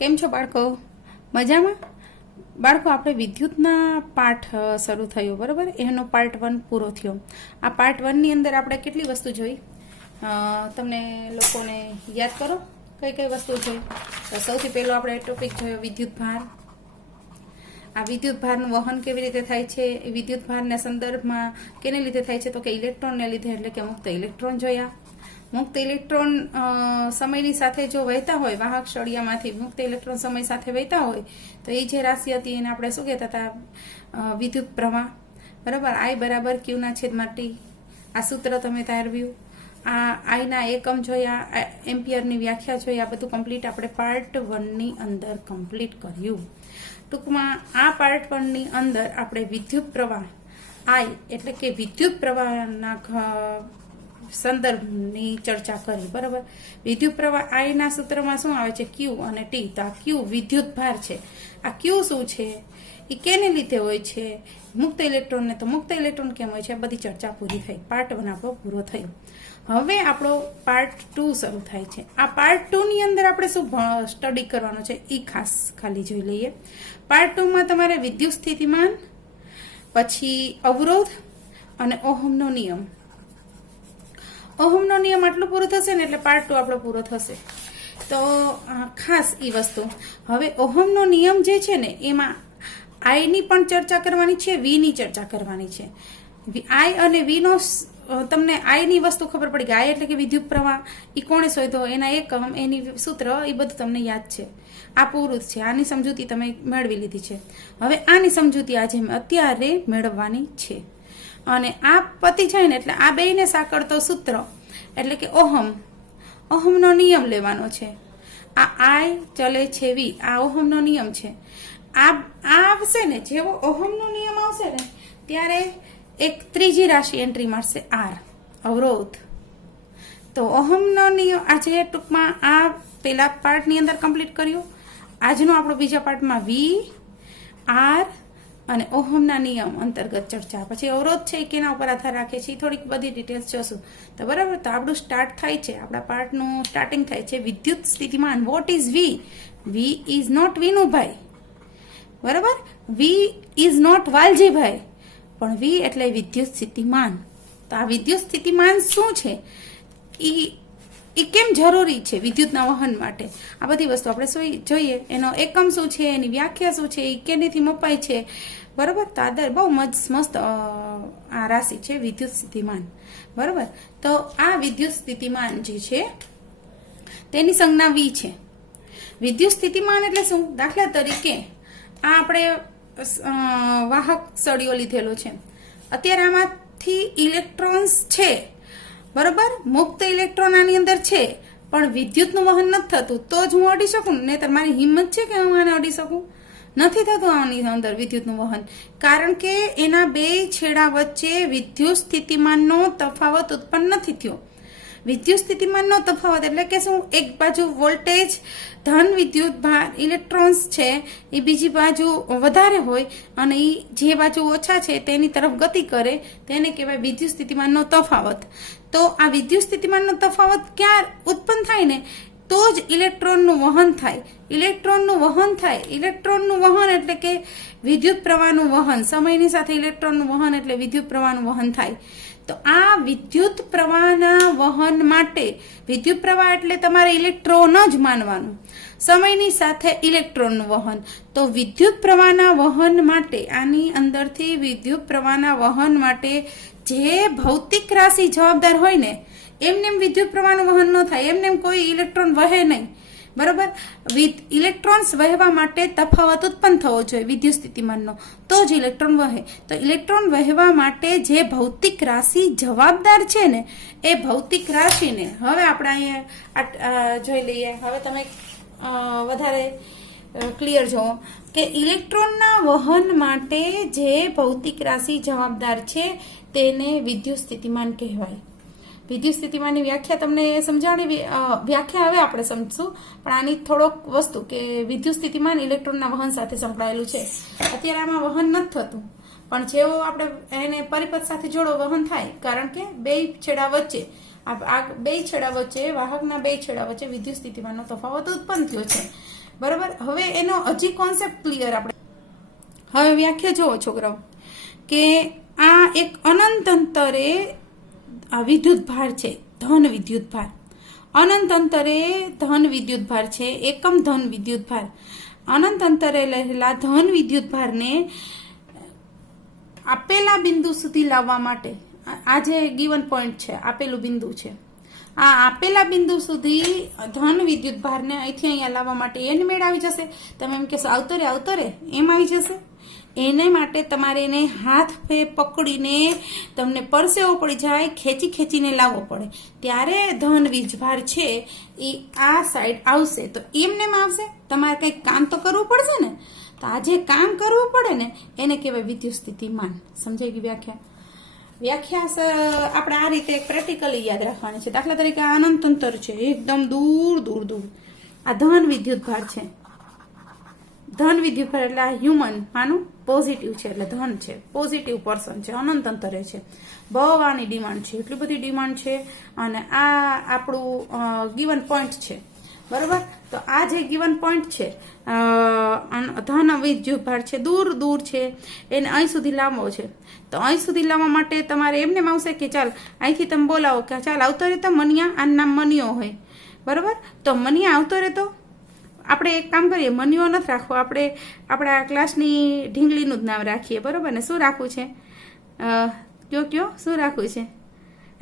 કેમ છો બાળકો? મજામાં? બાળકો, આપણે વિદ્યુતના પાઠ શરૂ થયો, બરાબર? એનો પાર્ટ 1 પૂરો થયો. આ પાર્ટ 1ની અંદર આપણે કેટલી વસ્તુ જોઈ? તમને લોકોને યાદ કરો કઈ કઈ વસ્તુ જોઈ? તો સૌથી પહેલો આપણે ટોપિક જોયો વિદ્યુત ભાર. આ વિદ્યુત ભારનું વહન કેવી રીતે થાય છે, એ વિદ્યુત ભારના સંદર્ભમાં કેને લીધે થાય છે? તો કે ઇલેક્ટ્રોનને લીધે, એટલે કે મુક્ત ઇલેક્ટ્રોન જોયા. મુક્ત ઇલેક્ટ્રોન સમયની સાથે જો વહેતા હોય, વાહક સળિયામાંથી મુક્ત ઇલેક્ટ્રોન સમય સાથે વહેતા હોય તો એ જે રાશિ હતી એને આપણે શું કહેતા હતા? વિદ્યુત પ્રવાહ. બરાબર? આઈ બરાબર ક્યુના છેદમાં ટી. આ સૂત્ર તમે તારવ્યું. આ આઈના એકમ જોયા, એમ્પિયરની વ્યાખ્યા જોઈ. આ બધું કમ્પ્લીટ આપણે પાર્ટ 1ની અંદર કમ્પ્લીટ કર્યું. ટૂંકમાં આ પાર્ટ 1ની અંદર આપણે વિદ્યુત પ્રવાહ આઈ એટલે કે વિદ્યુત પ્રવાહના સંદર્ભની ચર્ચા કરી. બરાબર? વિદ્યુત પ્રવાહ આઈના સૂત્રમાં શું આવે છે? ક્યુ અને ટી. તો આ ક્યુ વિદ્યુત ભાર છે. આ ક્યુ શું છે? એ કેને લીધે હોય છે? મુક્ત ઇલેક્ટ્રોનને. તો મુક્ત ઇલેક્ટ્રોન કેમ હોય છે? આ બધી ચર્ચા પૂરી થઈ. પાર્ટ 1 આપણો પૂરો થયો. હવે આપણો પાર્ટ 2 શરૂ થાય છે. આ પાર્ટ 2ની અંદર આપણે શું સ્ટડી કરવાનું છે એ ખાસ ખાલી જોઈ લઈએ. પાર્ટ 2માં તમારે વિદ્યુત સ્થિતિમાન, પછી અવરોધ અને ઓહમનો નિયમ. ઓહમનો નિયમ આટલું પૂરું થશે ને એટલે પાર્ટ 2 આપણો પૂરો થશે. તો ખાસ એ વસ્તુ. હવે ઓહમનો નિયમ જે છે ને એમાં આઈની પણ ચર્ચા કરવાની છે, વીની ચર્ચા કરવાની છે. આઈ અને વીનો તમને આઈની વસ્તુ ખબર પડી કે આઈ એટલે કે વિદ્યુત પ્રવાહ. એ કોણે શોધ્યો? એના એકમ, એની સૂત્ર, એ બધું તમને યાદ છે. આ પૂરું છે. આની સમજૂતી તમે મેળવી લીધી છે. હવે આની સમજૂતી આજે અત્યારે મેળવવાની છે. અને આ પતિ જાય ને એટલે આ બેયને સાંકળતો સૂત્ર એટલે કે ઓહમનો નિયમ લેવાનો છે. આ આઈ ચલે છે વી, આ ઓહમનો નિયમ છે. આ આવશે ને, જેવો ઓહમનો નિયમ આવશે ને ત્યારે એક ત્રીજી રાશિ એન્ટ્રી મારશે, આર, અવરોધ. તો ઓહમનો નિયમ આજે ટૂંકમાં આ પેલા પાર્ટની અંદર કમ્પ્લીટ કર્યું. આજનો આપણો બીજા પાર્ટમાં વી, આર અને ઓહમના નિયમ અંતર્ગત ચર્ચા. પછી અવરોધ છે એ કેના ઉપર આધાર રાખે છે એ થોડીક બધી ડિટેલ્સ જોશું. તો બરાબર? તો આપણું સ્ટાર્ટ થાય છે, આપણા પાર્ટનું સ્ટાર્ટિંગ થાય છે વિદ્યુત સ્થિતિમાન. What is V? V is not Vinubhai. બરાબર? વી ઇઝ નોટ વાલજીભાઈ, પણ વી એટલે વિદ્યુત સ્થિતિમાન. તો આ વિદ્યુત સ્થિતિમાન શું છે, એ કેમ જરૂરી છે વિદ્યુતના વહન માટે? આ બધી વસ્તુ આપણે જોઈએ. એનો એકમ શું છે, એની વ્યાખ્યા શું છે, એ કેનેથી મપાય છે. બરાબર? તો આ બહુ મસ્ત આ રાશિ છે વિદ્યુત સ્થિતિમાન. બરાબર? તો આ વિદ્યુત સ્થિતિમાન જે છે તેની સંજ્ઞા વી છે. વિદ્યુત સ્થિતિમાન એટલે શું? દાખલા તરીકે આ આપણે વાહક સળિયો લીધેલો છે. અત્યારે આમાંથી ઇલેક્ટ્રોન્સ છે, બરોબર? મુક્ત ઇલેક્ટ્રોન આની અંદર છે, પણ વિદ્યુતનું વહન નથી થતું. તો જ હું અડી શકું ને? તમારી હિંમત છે કે હું આને અડી શકું? નથી થતું આની અંદર વિદ્યુતનું વહન, કારણ કે એના બે છેડા વચ્ચે વિદ્યુત સ્થિતિમાનનો તફાવત ઉત્પન્ન નથી થયો. વિદ્યુત સ્થિતિમાનનો તફાવત એટલે કે શું? એક બાજુ વોલ્ટેજ ધન વિદ્યુત ભાર ઇલેક્ટ્રોન્સ છે, એ બીજી બાજુ વધારે હોય અને એ જે બાજુ ઓછા છે તેની તરફ ગતિ કરે, તેને કહેવાય વિદ્યુત સ્થિતિમાનનો તફાવત. તો આ વિદ્યુત સ્થિતિમાનનો તફાવત ક્યાં ઉત્પન્ન થાય ને? તો જ ઇલેક્ટ્રોનનું વહન થાય. ઇલેક્ટ્રોનનું વહન થાય. ઇલેક્ટ્રોનનું વહન એટલે કે વિદ્યુત પ્રવાહનું વહન. સમયની સાથે ઇલેક્ટ્રોનનું વહન એટલે વિદ્યુત પ્રવાહનું વહન થાય. તો આ વિદ્યુત પ્રવાહના વહન માટે, વિદ્યુત પ્રવાહ એટલે તમારે ઇલેક્ટ્રોન જ માનવાનું, સમયની સાથે ઇલેક્ટ્રોનનું વહન. તો વિદ્યુત પ્રવાહના વહન માટે, આની અંદરથી વિદ્યુત પ્રવાહના વહન માટે જે ભૌતિક રાશિ જવાબદાર હોય ને, એમને વિદ્યુત પ્રવાહનું વહન ન થાય. એમને કોઈ ઇલેક્ટ્રોન વહે નહીં. બરાબર? ઇલેક્ટ્રોન્સ વહેવા માટે તફાવત ઉત્પન્ન થવો જોઈએ વિદ્યુત સ્થિતિમાનનો, તો જ ઇલેક્ટ્રોન વહે. તો ઇલેક્ટ્રોન વહેવા માટે જે ભૌતિક રાશિ જવાબદાર છે ને, એ ભૌતિક રાશિને હવે આપણે અહીંયા જોઈ લઈએ. હવે તમે વધારે ક્લિયર જુઓ કે ઇલેક્ટ્રોનના વહન માટે જે ભૌતિક રાશિ જવાબદાર છે તેને વિદ્યુત સ્થિતિમાન કહેવાય. વિદ્યુત સ્થિતિમાનની વ્યાખ્યા તમને સમજાવવાની, વ્યાખ્યા હવે આપણે સમજશું, પણ આની થોડોક વસ્તુ કે વિદ્યુત સ્થિતિમાન ઇલેક્ટ્રોનના વહન સાથે સંકળાયેલું છે. અત્યારે આમાં વહન નથી થતું, પણ જેવો આપણે એને પરિપથ સાથે જોડો વહન થાય, કારણ કે બે છેડા વચ્ચે આ બે છેડા વચ્ચે, વાહકના બે છેડા વચ્ચે વિદ્યુત સ્થિતિમાનનો તફાવત ઉત્પન્ન થયો છે. બરાબર. હવે એનો હજી કોન્સેપ્ટ ક્લિયર આપણે હવે વ્યાખ્યા જોવો છોકરાઓ કે આ એક અનંત અંતરે વિદ્યુત ભાર છે, ધન વિદ્યુત ભાર. અનંત અંતરે ધન વિદ્યુત ભાર છે, એકમ ધન વિદ્યુત ભાર. અનંત અંતરે રહેલા ધન વિદ્યુત ભારને આપેલા બિંદુ સુધી લાવવા માટે આ જે ગિવન પોઈન્ટ છે, આપેલું બિંદુ છે, આ આપેલા બિંદુ સુધી ધન વિદ્યુત ભારને અહીંથી અહીંયા લાવવા માટે એને મેળ આવી જશે. તમે એમ કહેશો આવતો રે એમ આવી જશે. એને માટે તમારે એને હાથ પે પકડીને તમને પરસેવો પડી જાય, ખેંચીને લાવવો પડે, ત્યારે ધન વીજભાર છે એ આ સાઈડ આવશે. તો એમને આવશે, તમારે કંઈક કામ તો કરવું પડશે ને. તો આ જે કામ કરવું પડે ને એને કહેવાય વિદ્યુત સ્થિતિમાન. સમજાઈ ગઈ વ્યાખ્યા? આપણે આ રીતે પ્રેક્ટિકલી યાદ રાખવાની છે. દાખલા તરીકે અનંત અંતર છે, એકદમ દૂર દૂર દૂર, આ ધન વિદ્યુત ભાર છે. ધન વિદ્યુત ભાર એટલે હ્યુમન માનું પોઝિટિવ છે, એટલે ધન છે, પોઝિટિવ પર્સન છે, અનંત અંતરે છે. બહુ આની ડિમાન્ડ છે, એટલી બધી ડિમાન્ડ છે. અને આ આપણું ગિવન પોઈન્ટ છે, બરોબર. તો આ જે ગિવન પોઈન્ટ છે, ધન વિદ્યુત ભાર છે, દૂર દૂર છે, એને અહીં સુધી લાવવો છે. તો અહીં સુધી લાવવા માટે તમારે એમને આવશે કે ચાલ અહીંથી તમે બોલાવો કે ચાલ આવતો રહેતો મનિયા, આનું નામ મનિયો હોય, બરોબર. તો મનિયા આવતો રહેતો. આપણે એક કામ કરીએ, મનિયો નથી રાખવો, આપણે આપણા ક્લાસની ઢીંગલીનું જ નામ રાખીએ, બરોબર ને. શું રાખવું છે? કયો શું રાખવું છે?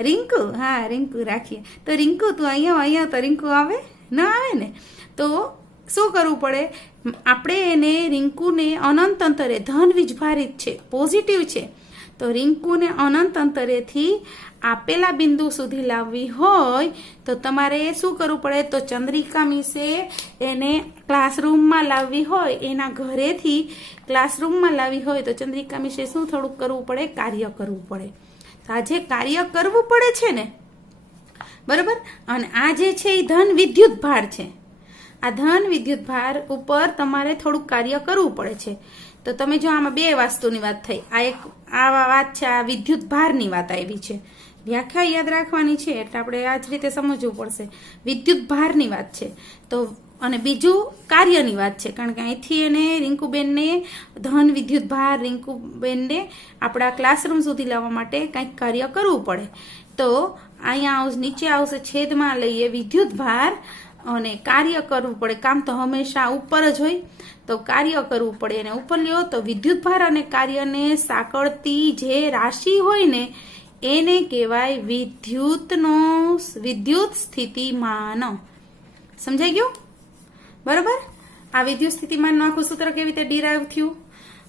રિંકુ. હા, રિંકુ રાખીએ. તો રિંકુ તું અહીંયા તો રિંકુ આવે ના આવે ને. તો શું કરવું પડે? આપણે એને રિંકુને અનંત અંતરે, ધન વીજભારિત છે, પોઝિટિવ છે, તો રિંકુને અનંત અંતરેથી આપેલા બિંદુ સુધી લાવવી હોય તો તમારે શું કરવું પડે? તો ચંદ્રિકા મિસે એને ક્લાસરૂમમાં લાવવી હોય, એના ઘરેથી ક્લાસરૂમમાં લાવવી હોય તો ચંદ્રિકા મિસે શું થોડુંક કરવું પડે? કાર્ય કરવું પડે. તો આ જે કાર્ય કરવું પડે છે ને, બરોબર. અને આ જે છે એ ધન વિદ્યુત ભાર છે. આ ધન વિદ્યુત ભાર ઉપર તમારે થોડુંક કાર્ય કરવું પડે છે. તો તમે જો આમાં બે વસ્તુની વાત થઈ. આ વાત છે, આ વિદ્યુત ભારની વાત આવી છે. વ્યાખ્યા યાદ રાખવાની છે એટલે આપણે આ જ રીતે સમજવું પડશે. વિદ્યુત ભારની વાત છે તો, અને બીજું કાર્યની વાત છે. કારણ કે અહીંથી એને રિંકુબેનને ધન વિદ્યુત ભાર, રિંકુબેનને આપણા ક્લાસરૂમ સુધી લાવવા માટે કંઈક કાર્ય કરવું પડે. તો અહીંયા નીચે આવશે, છેદમાં લઈએ વિદ્યુત ભાર, અને કાર્ય કરવું પડે. કામ તો હંમેશા ઉપર જ હોય, તો કાર્ય કરવું પડે. અને ઉપર લ્યો તો વિદ્યુત ભાર અને કાર્યને સાંકળતી જે રાશિ હોય ને એને કહેવાય વિદ્યુત સ્થિતિમાન. સમજાઈ ગયું? બરોબર. આ વિદ્યુત સ્થિતિમાનનું આખું સૂત્ર કેવી રીતે ડિરાઈવ થયું?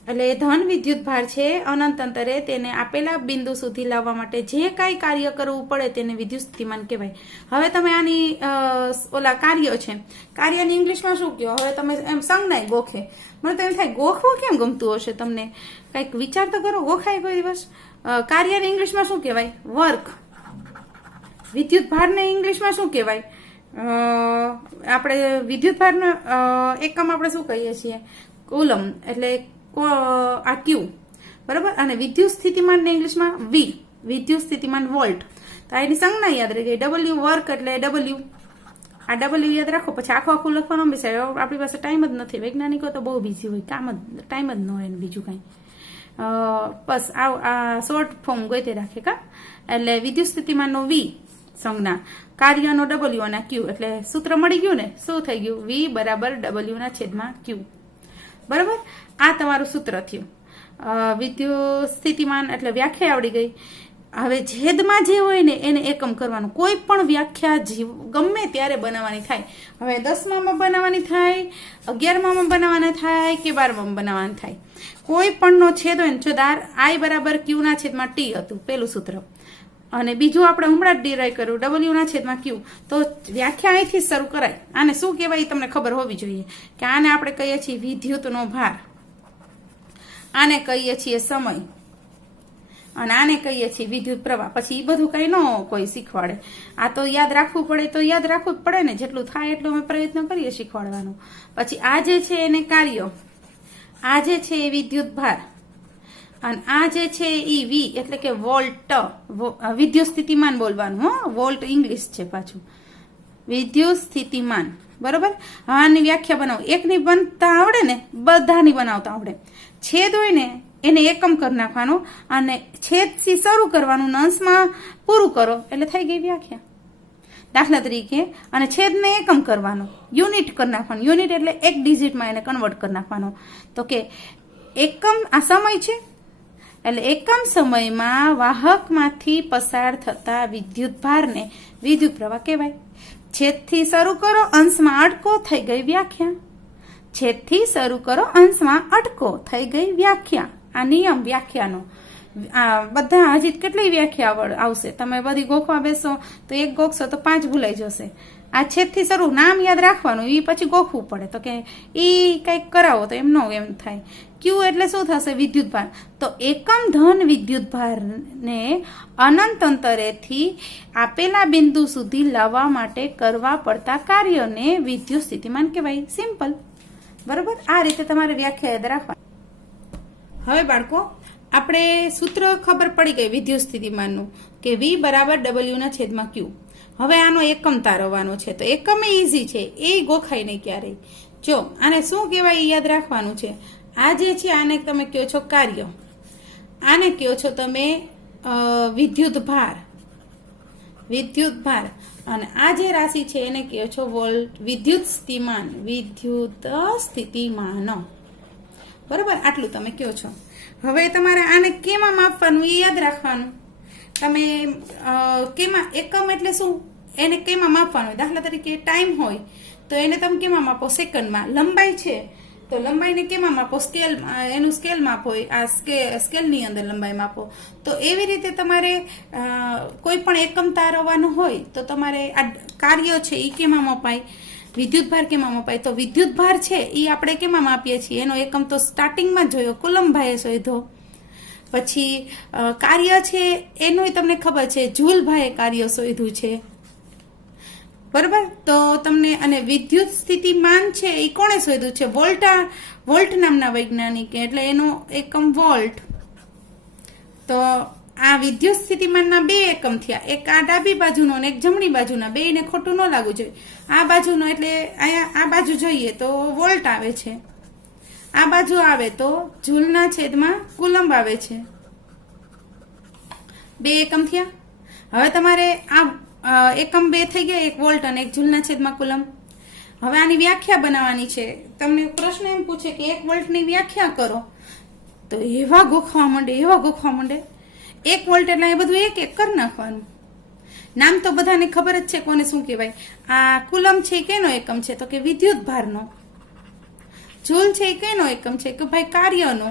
એટલે ધન વિદ્યુત ભાર છે અનંત અંતરે, તેને આપેલા બિંદુ સુધી લાવવા માટે જે કાંઈ કાર્ય કરવું પડે તેને વિદ્યુત સ્થિતિમાન કહેવાય. હવે તમે આની ઓલા કાર્ય છે, કાર્યની ઇંગ્લિશમાં શું કહો? હવે તમે એમ સંજ્ઞાય ગોખે. મને તો એમ થાય ગોખવું કેમ ગમતું હશે તમને? કંઈક વિચાર તો કરો. ગોખાય કોઈ દિવસ? કાર્યને ઇંગ્લિશમાં શું કહેવાય? વર્ક. વિદ્યુત ભારને ઇંગ્લિશમાં શું કહેવાય? આપણે વિદ્યુત ભારનો એકમ આપણે શું કહીએ છીએ? કુલમ. એટલે આ ક્યુ, બરાબર. અને વિદ્યુત સ્થિતિમાનને ઇંગ્લિશમાં વી, વિદ્યુત સ્થિતિમાન વોલ્ટ. તો એની સંજ્ઞા યાદ રહી ગઈ. ડબલ્યુ વર્ક એટલે ડબલ્યુ. આ ડબલ્યુ યાદ રાખો. પછી આખું લખવાનું બેસાય. આપણી પાસે ટાઈમ જ નથી. વૈજ્ઞાનિકો તો બહુ બિઝી હોય, ટાઈમ જ ન હોય ને બીજું કાંઈ. બસ આ શોર્ટ ફોર્મ ગોતે રાખે કા. એટલે વિદ્યુત સ્થિતિમાનનો વી સંજ્ઞા, કાર્યનો ડબલ્યુ અને ક્યુ. એટલે સૂત્ર મળી ગયું ને. શું થઈ ગયું? વી બરાબર ડબલ્યુ ના છેદમાં ક્યુ. બરાબર. આ તમારું સૂત્ર થયું. વિદ્યુત સ્થિતિમાન એટલે વ્યાખ્યા આવડી ગઈ. હવે છેદમાં જે હોય ને એને એકમ કરવાનું. કોઈ પણ વ્યાખ્યા ગમે ત્યારે બનાવવાની થાય. હવે 10માં બનાવવાની થાય, 11માં બનાવવાના થાય કે 12માં બનાવવાના થાય. કોઈ પણનો છેદ હોય ને, જો આઈ બરાબર ક્યુ ના છેદમાં ટી હતું પેલું સૂત્ર, અને બીજું આપણે હમણાં જ ડિરાઈવ કર્યું ડબલ્યુ ના છેદમાં ક્યુ, તો વ્યાખ્યા અહીંથી શરૂ કરાય. આને શું કહેવાય તમને ખબર હોવી જોઈએ કે આને આપણે કહીએ છીએ વિદ્યુતનો ભાર, આને કહીએ છીએ સમય, અને આને કહીએ છીએ વિદ્યુત પ્રવાહ. પછી એ બધું કઈ ન કોઈ શીખવાડે. આ તો યાદ રાખવું પડે તો યાદ રાખવું જ પડે ને. જેટલું થાય એટલું અમે પ્રયત્ન કરીએ શીખવાડવાનું. પછી આ જે છે એને કાર્ય, આ જે છે એ વિદ્યુત ભાર, અને આ જે છે એ વી એટલે કે વોલ્ટ. વિદ્યુત સ્થિતિમાન બોલવાનું. વોલ્ટ ઇંગ્લિશ છે પાછું. વિદ્યુત સ્થિતિમાન બરોબર. આની વ્યાખ્યા બનાવો. એકની બનતા આવડે ને, બધાની બનાવતા આવડે. છેદ હોય ને એને એકમ કરી નાખવાનો અને છેદથી શરૂ કરવાનું, અંશમાં પૂરું કરો એટલે થઈ ગઈ વ્યાખ્યા. દાખલા તરીકે, અને છેદને એકમ કરવાનો, યુનિટ કરી નાખવાનું. યુનિટ એટલે એક ડિજિટમાં એને કન્વર્ટ કરી નાખવાનો. તો કે એકમ આ સમય છે એટલે એકમ સમયમાં વાહકમાંથી પસાર થતા વિદ્યુત ભારને વિદ્યુત પ્રવાહ કહેવાય. છેદથી શરૂ કરો, અંશમાં અટકો, થઈ ગઈ વ્યાખ્યા. છેદથી શરૂ કરો, અંશમાં અટકો, થઈ ગઈ વ્યાખ્યા. આ નિયમ વ્યાખ્યાનો. આ બધા હજી કેટલી વ્યાખ્યા આવશે, તમે બધી ગોખવા બેસો તો એક ગોખશો તો 5 ભૂલાઈ જશે. આ છેદથી શરૂ નામ યાદ રાખવાનું, એ પછી ગોખવું પડે. તો કે ઈ કંઈક કરાવો તો એમ થાય. ક્યુ એટલે શું થશે? વિદ્યુત ભાર. તો એકમ ધન વિદ્યુત ભારને અનંત અંતરેથી આપેલા બિંદુ સુધી લાવવા માટે કરવા પડતા કાર્યને વિદ્યુત સ્થિતિમાન કહેવાય. સિમ્પલ. બરોબર. આ રીતે તમારે વ્યાખ્યા યાદ રાખવાની. હવે બાળકો, આપણે સૂત્ર ખબર પડી ગઈ વિદ્યુત સ્થિતિમાનનું કે V બરાબર W ના છેદમાં Q. હવે આનો એકમ તારવવાનો છે. તો એકમ ઈઝી છે, એ ગોખાય નહીં ક્યારેય. જો આને શું કહેવાય એ યાદ રાખવાનું છે. આ જે છે આને તમે કહો છો કાર્ય, આને કહો છો તમે વિદ્યુત ભાર. અને આ જે રાશિ છે એને કહો છો વોલ્ટ. વિદ્યુત સ્થિતિમાન. બરોબર. આટલું તમે કહો છો. હવે તમારે આને કેમાં માપવાનું એ યાદ રાખવાનું. તમે કેમાં, એકમ એટલે શું, એને કેમાં માપવાનું. દાખલા તરીકે ટાઈમ હોય તો એને તમે કેમાં માપો? સેકન્ડમાં. લંબાઈ છે તો લંબાઈને કેમાં માપો? સ્કેલમાં. એનું સ્કેલ માપો, આ સ્કેલની અંદર લંબાઈ માપો. તો એવી રીતે તમારે કોઈ પણ એકમ તારવવાનું હોય તો તમારે આ કાર્ય છે એ કેમાં મપાય? વિદ્યુત ભાર કેમાં મપાય? તો વિદ્યુત ભાર છે એ આપણે કેમાં માપીએ છીએ? એનો એકમ તો સ્ટાર્ટિંગમાં જોયો, કુલમભાઈએ શોધ્યો. પછી કાર્ય છે એનું તમને ખબર છે, જૂલભાઈએ કાર્ય શોધ્યું છે. બરોબર. તો તમને, અને વિદ્યુત સ્થિતિમાન છે એ કોણે શોધ્યું છે? વોલ્ટ નામના વૈજ્ઞાનિકે, એટલે એનો એકમ વોલ્ટ. તો આ વિદ્યુત સ્થિતિમાનના 2 એકમ થયા. એક આ ડાબી બાજુનો અને એક જમણી બાજુના. બેયને ખોટું ન લાગવું જોઈએ. આ બાજુનો એટલે અહીંયા આ બાજુ જોઈએ તો વોલ્ટ આવે છે, આ બાજુ આવે તો જૂલના છેદમાં કુલંબ આવે છે. 2 એકમ થયા. હવે તમારે આ એકમ 2 થઈ ગયા, એક વોલ્ટ અને એક જૂલના છેદમાં કુલંબ. હવે આની વ્યાખ્યા બનાવવાની છે. તમને પ્રશ્ન એમ પૂછે કે 1 વોલ્ટની વ્યાખ્યા કરો, તો એવા ગોખવા માંડે. 1 વોલ્ટ એટલે એ બધું એક કરી નાખવાનું. નામ તો બધાને ખબર જ છે કોને શું કહેવાય. આ કુલમ છે કેનો એકમ છે? તો કે વિદ્યુત ભારનો. જૂલ છે કેનો એકમ છે? કે ભાઈ કાર્યનો.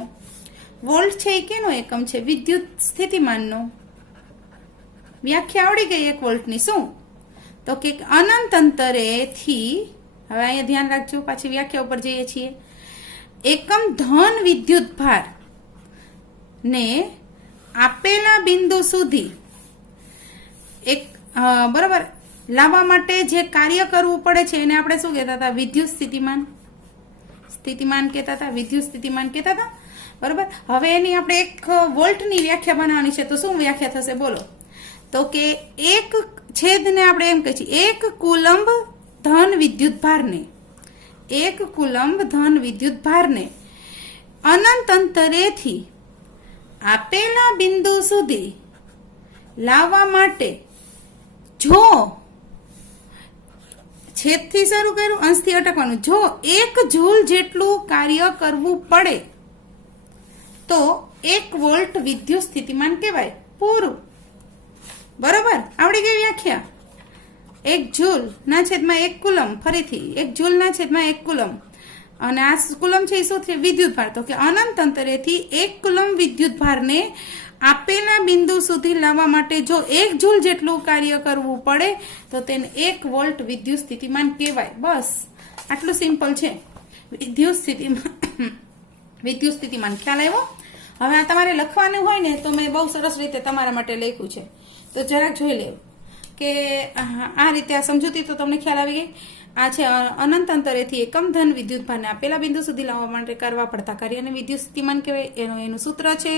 વોલ્ટ છે કેનો એકમ છે? વિદ્યુત સ્થિતિમાનનો. વ્યાખ્યા આવડી ગઈ 1 વોલ્ટની. શું? તો કે અનંત અંતરેથી, હવે અહીંયા ધ્યાન રાખજો, પાછી વ્યાખ્યા ઉપર જઈએ છીએ. એકમ ધન વિદ્યુત ભાર ને આપેલા બિંદુ સુધી બરોબર લાવવા માટે જે કાર્ય કરવું પડે છે એને આપણે શું કહેતા હતા? વિદ્યુત સ્થિતિમાન કહેતા હતા. વિદ્યુત સ્થિતિમાન કહેતા હતા. બરોબર. હવે એની આપણે 1 વોલ્ટની વ્યાખ્યા બનાવવાની છે. તો શું વ્યાખ્યા થશે બોલો? તો કે એક છેદને આપણે એમ કહીએ છીએ 1 કુલંબ ધન વિદ્યુત ભારને, 1 કુલંબ ધન વિદ્યુત ભારને અનંત અંતરેથી આપેલા બિંદુ સુધી લાવવા માટે જો છેદથી શરૂ કર્યું, અંશથી અટકવાનું, જો 1 જૂલ જેટલું કાર્ય કરવું પડે તો 1 વોલ્ટ વિદ્યુત સ્થિતિમાન કહેવાય. પૂરું. બરોબર. આવડી ગઈ વ્યાખ્યા. 1 જૂલ ના છેદમાં 1 કુલમ. ફરીથી 1 જૂલ ના છેદમાં 1 કુલમ. અને આ કુલમ છે એ શું છે? વિદ્યુત ભાર. તો કે અનંત અંતરેથી 1 કુલમ વિદ્યુત ભારને આપેલા બિંદુ સુધી લાવવા માટે જો 1 જૂલ જેટલું કાર્ય કરવું પડે તો તેને 1 વોલ્ટ વિદ્યુત સ્થિતિમાન કહેવાય. બસ આટલું સિમ્પલ છે. વિદ્યુત સ્થિતિમાન ખ્યાલ આવ્યો? હવે આ તમારે લખવાનું હોય ને તો મેં બહુ સરસ રીતે તમારા માટે લખ્યું છે, તો જરાક જોઈ લેવું કે આ રીતે આ સમજૂતી તો તમને ખ્યાલ આવી ગઈ. આ છે અનંત અંતરેથી એકમ ધન વિદ્યુત ભારને આપેલા બિંદુ સુધી લાવવા માટે કરવા પડતા કાર્યને વિદ્યુત સ્થિતિમાન કહેવાય. એનું સૂત્ર છે.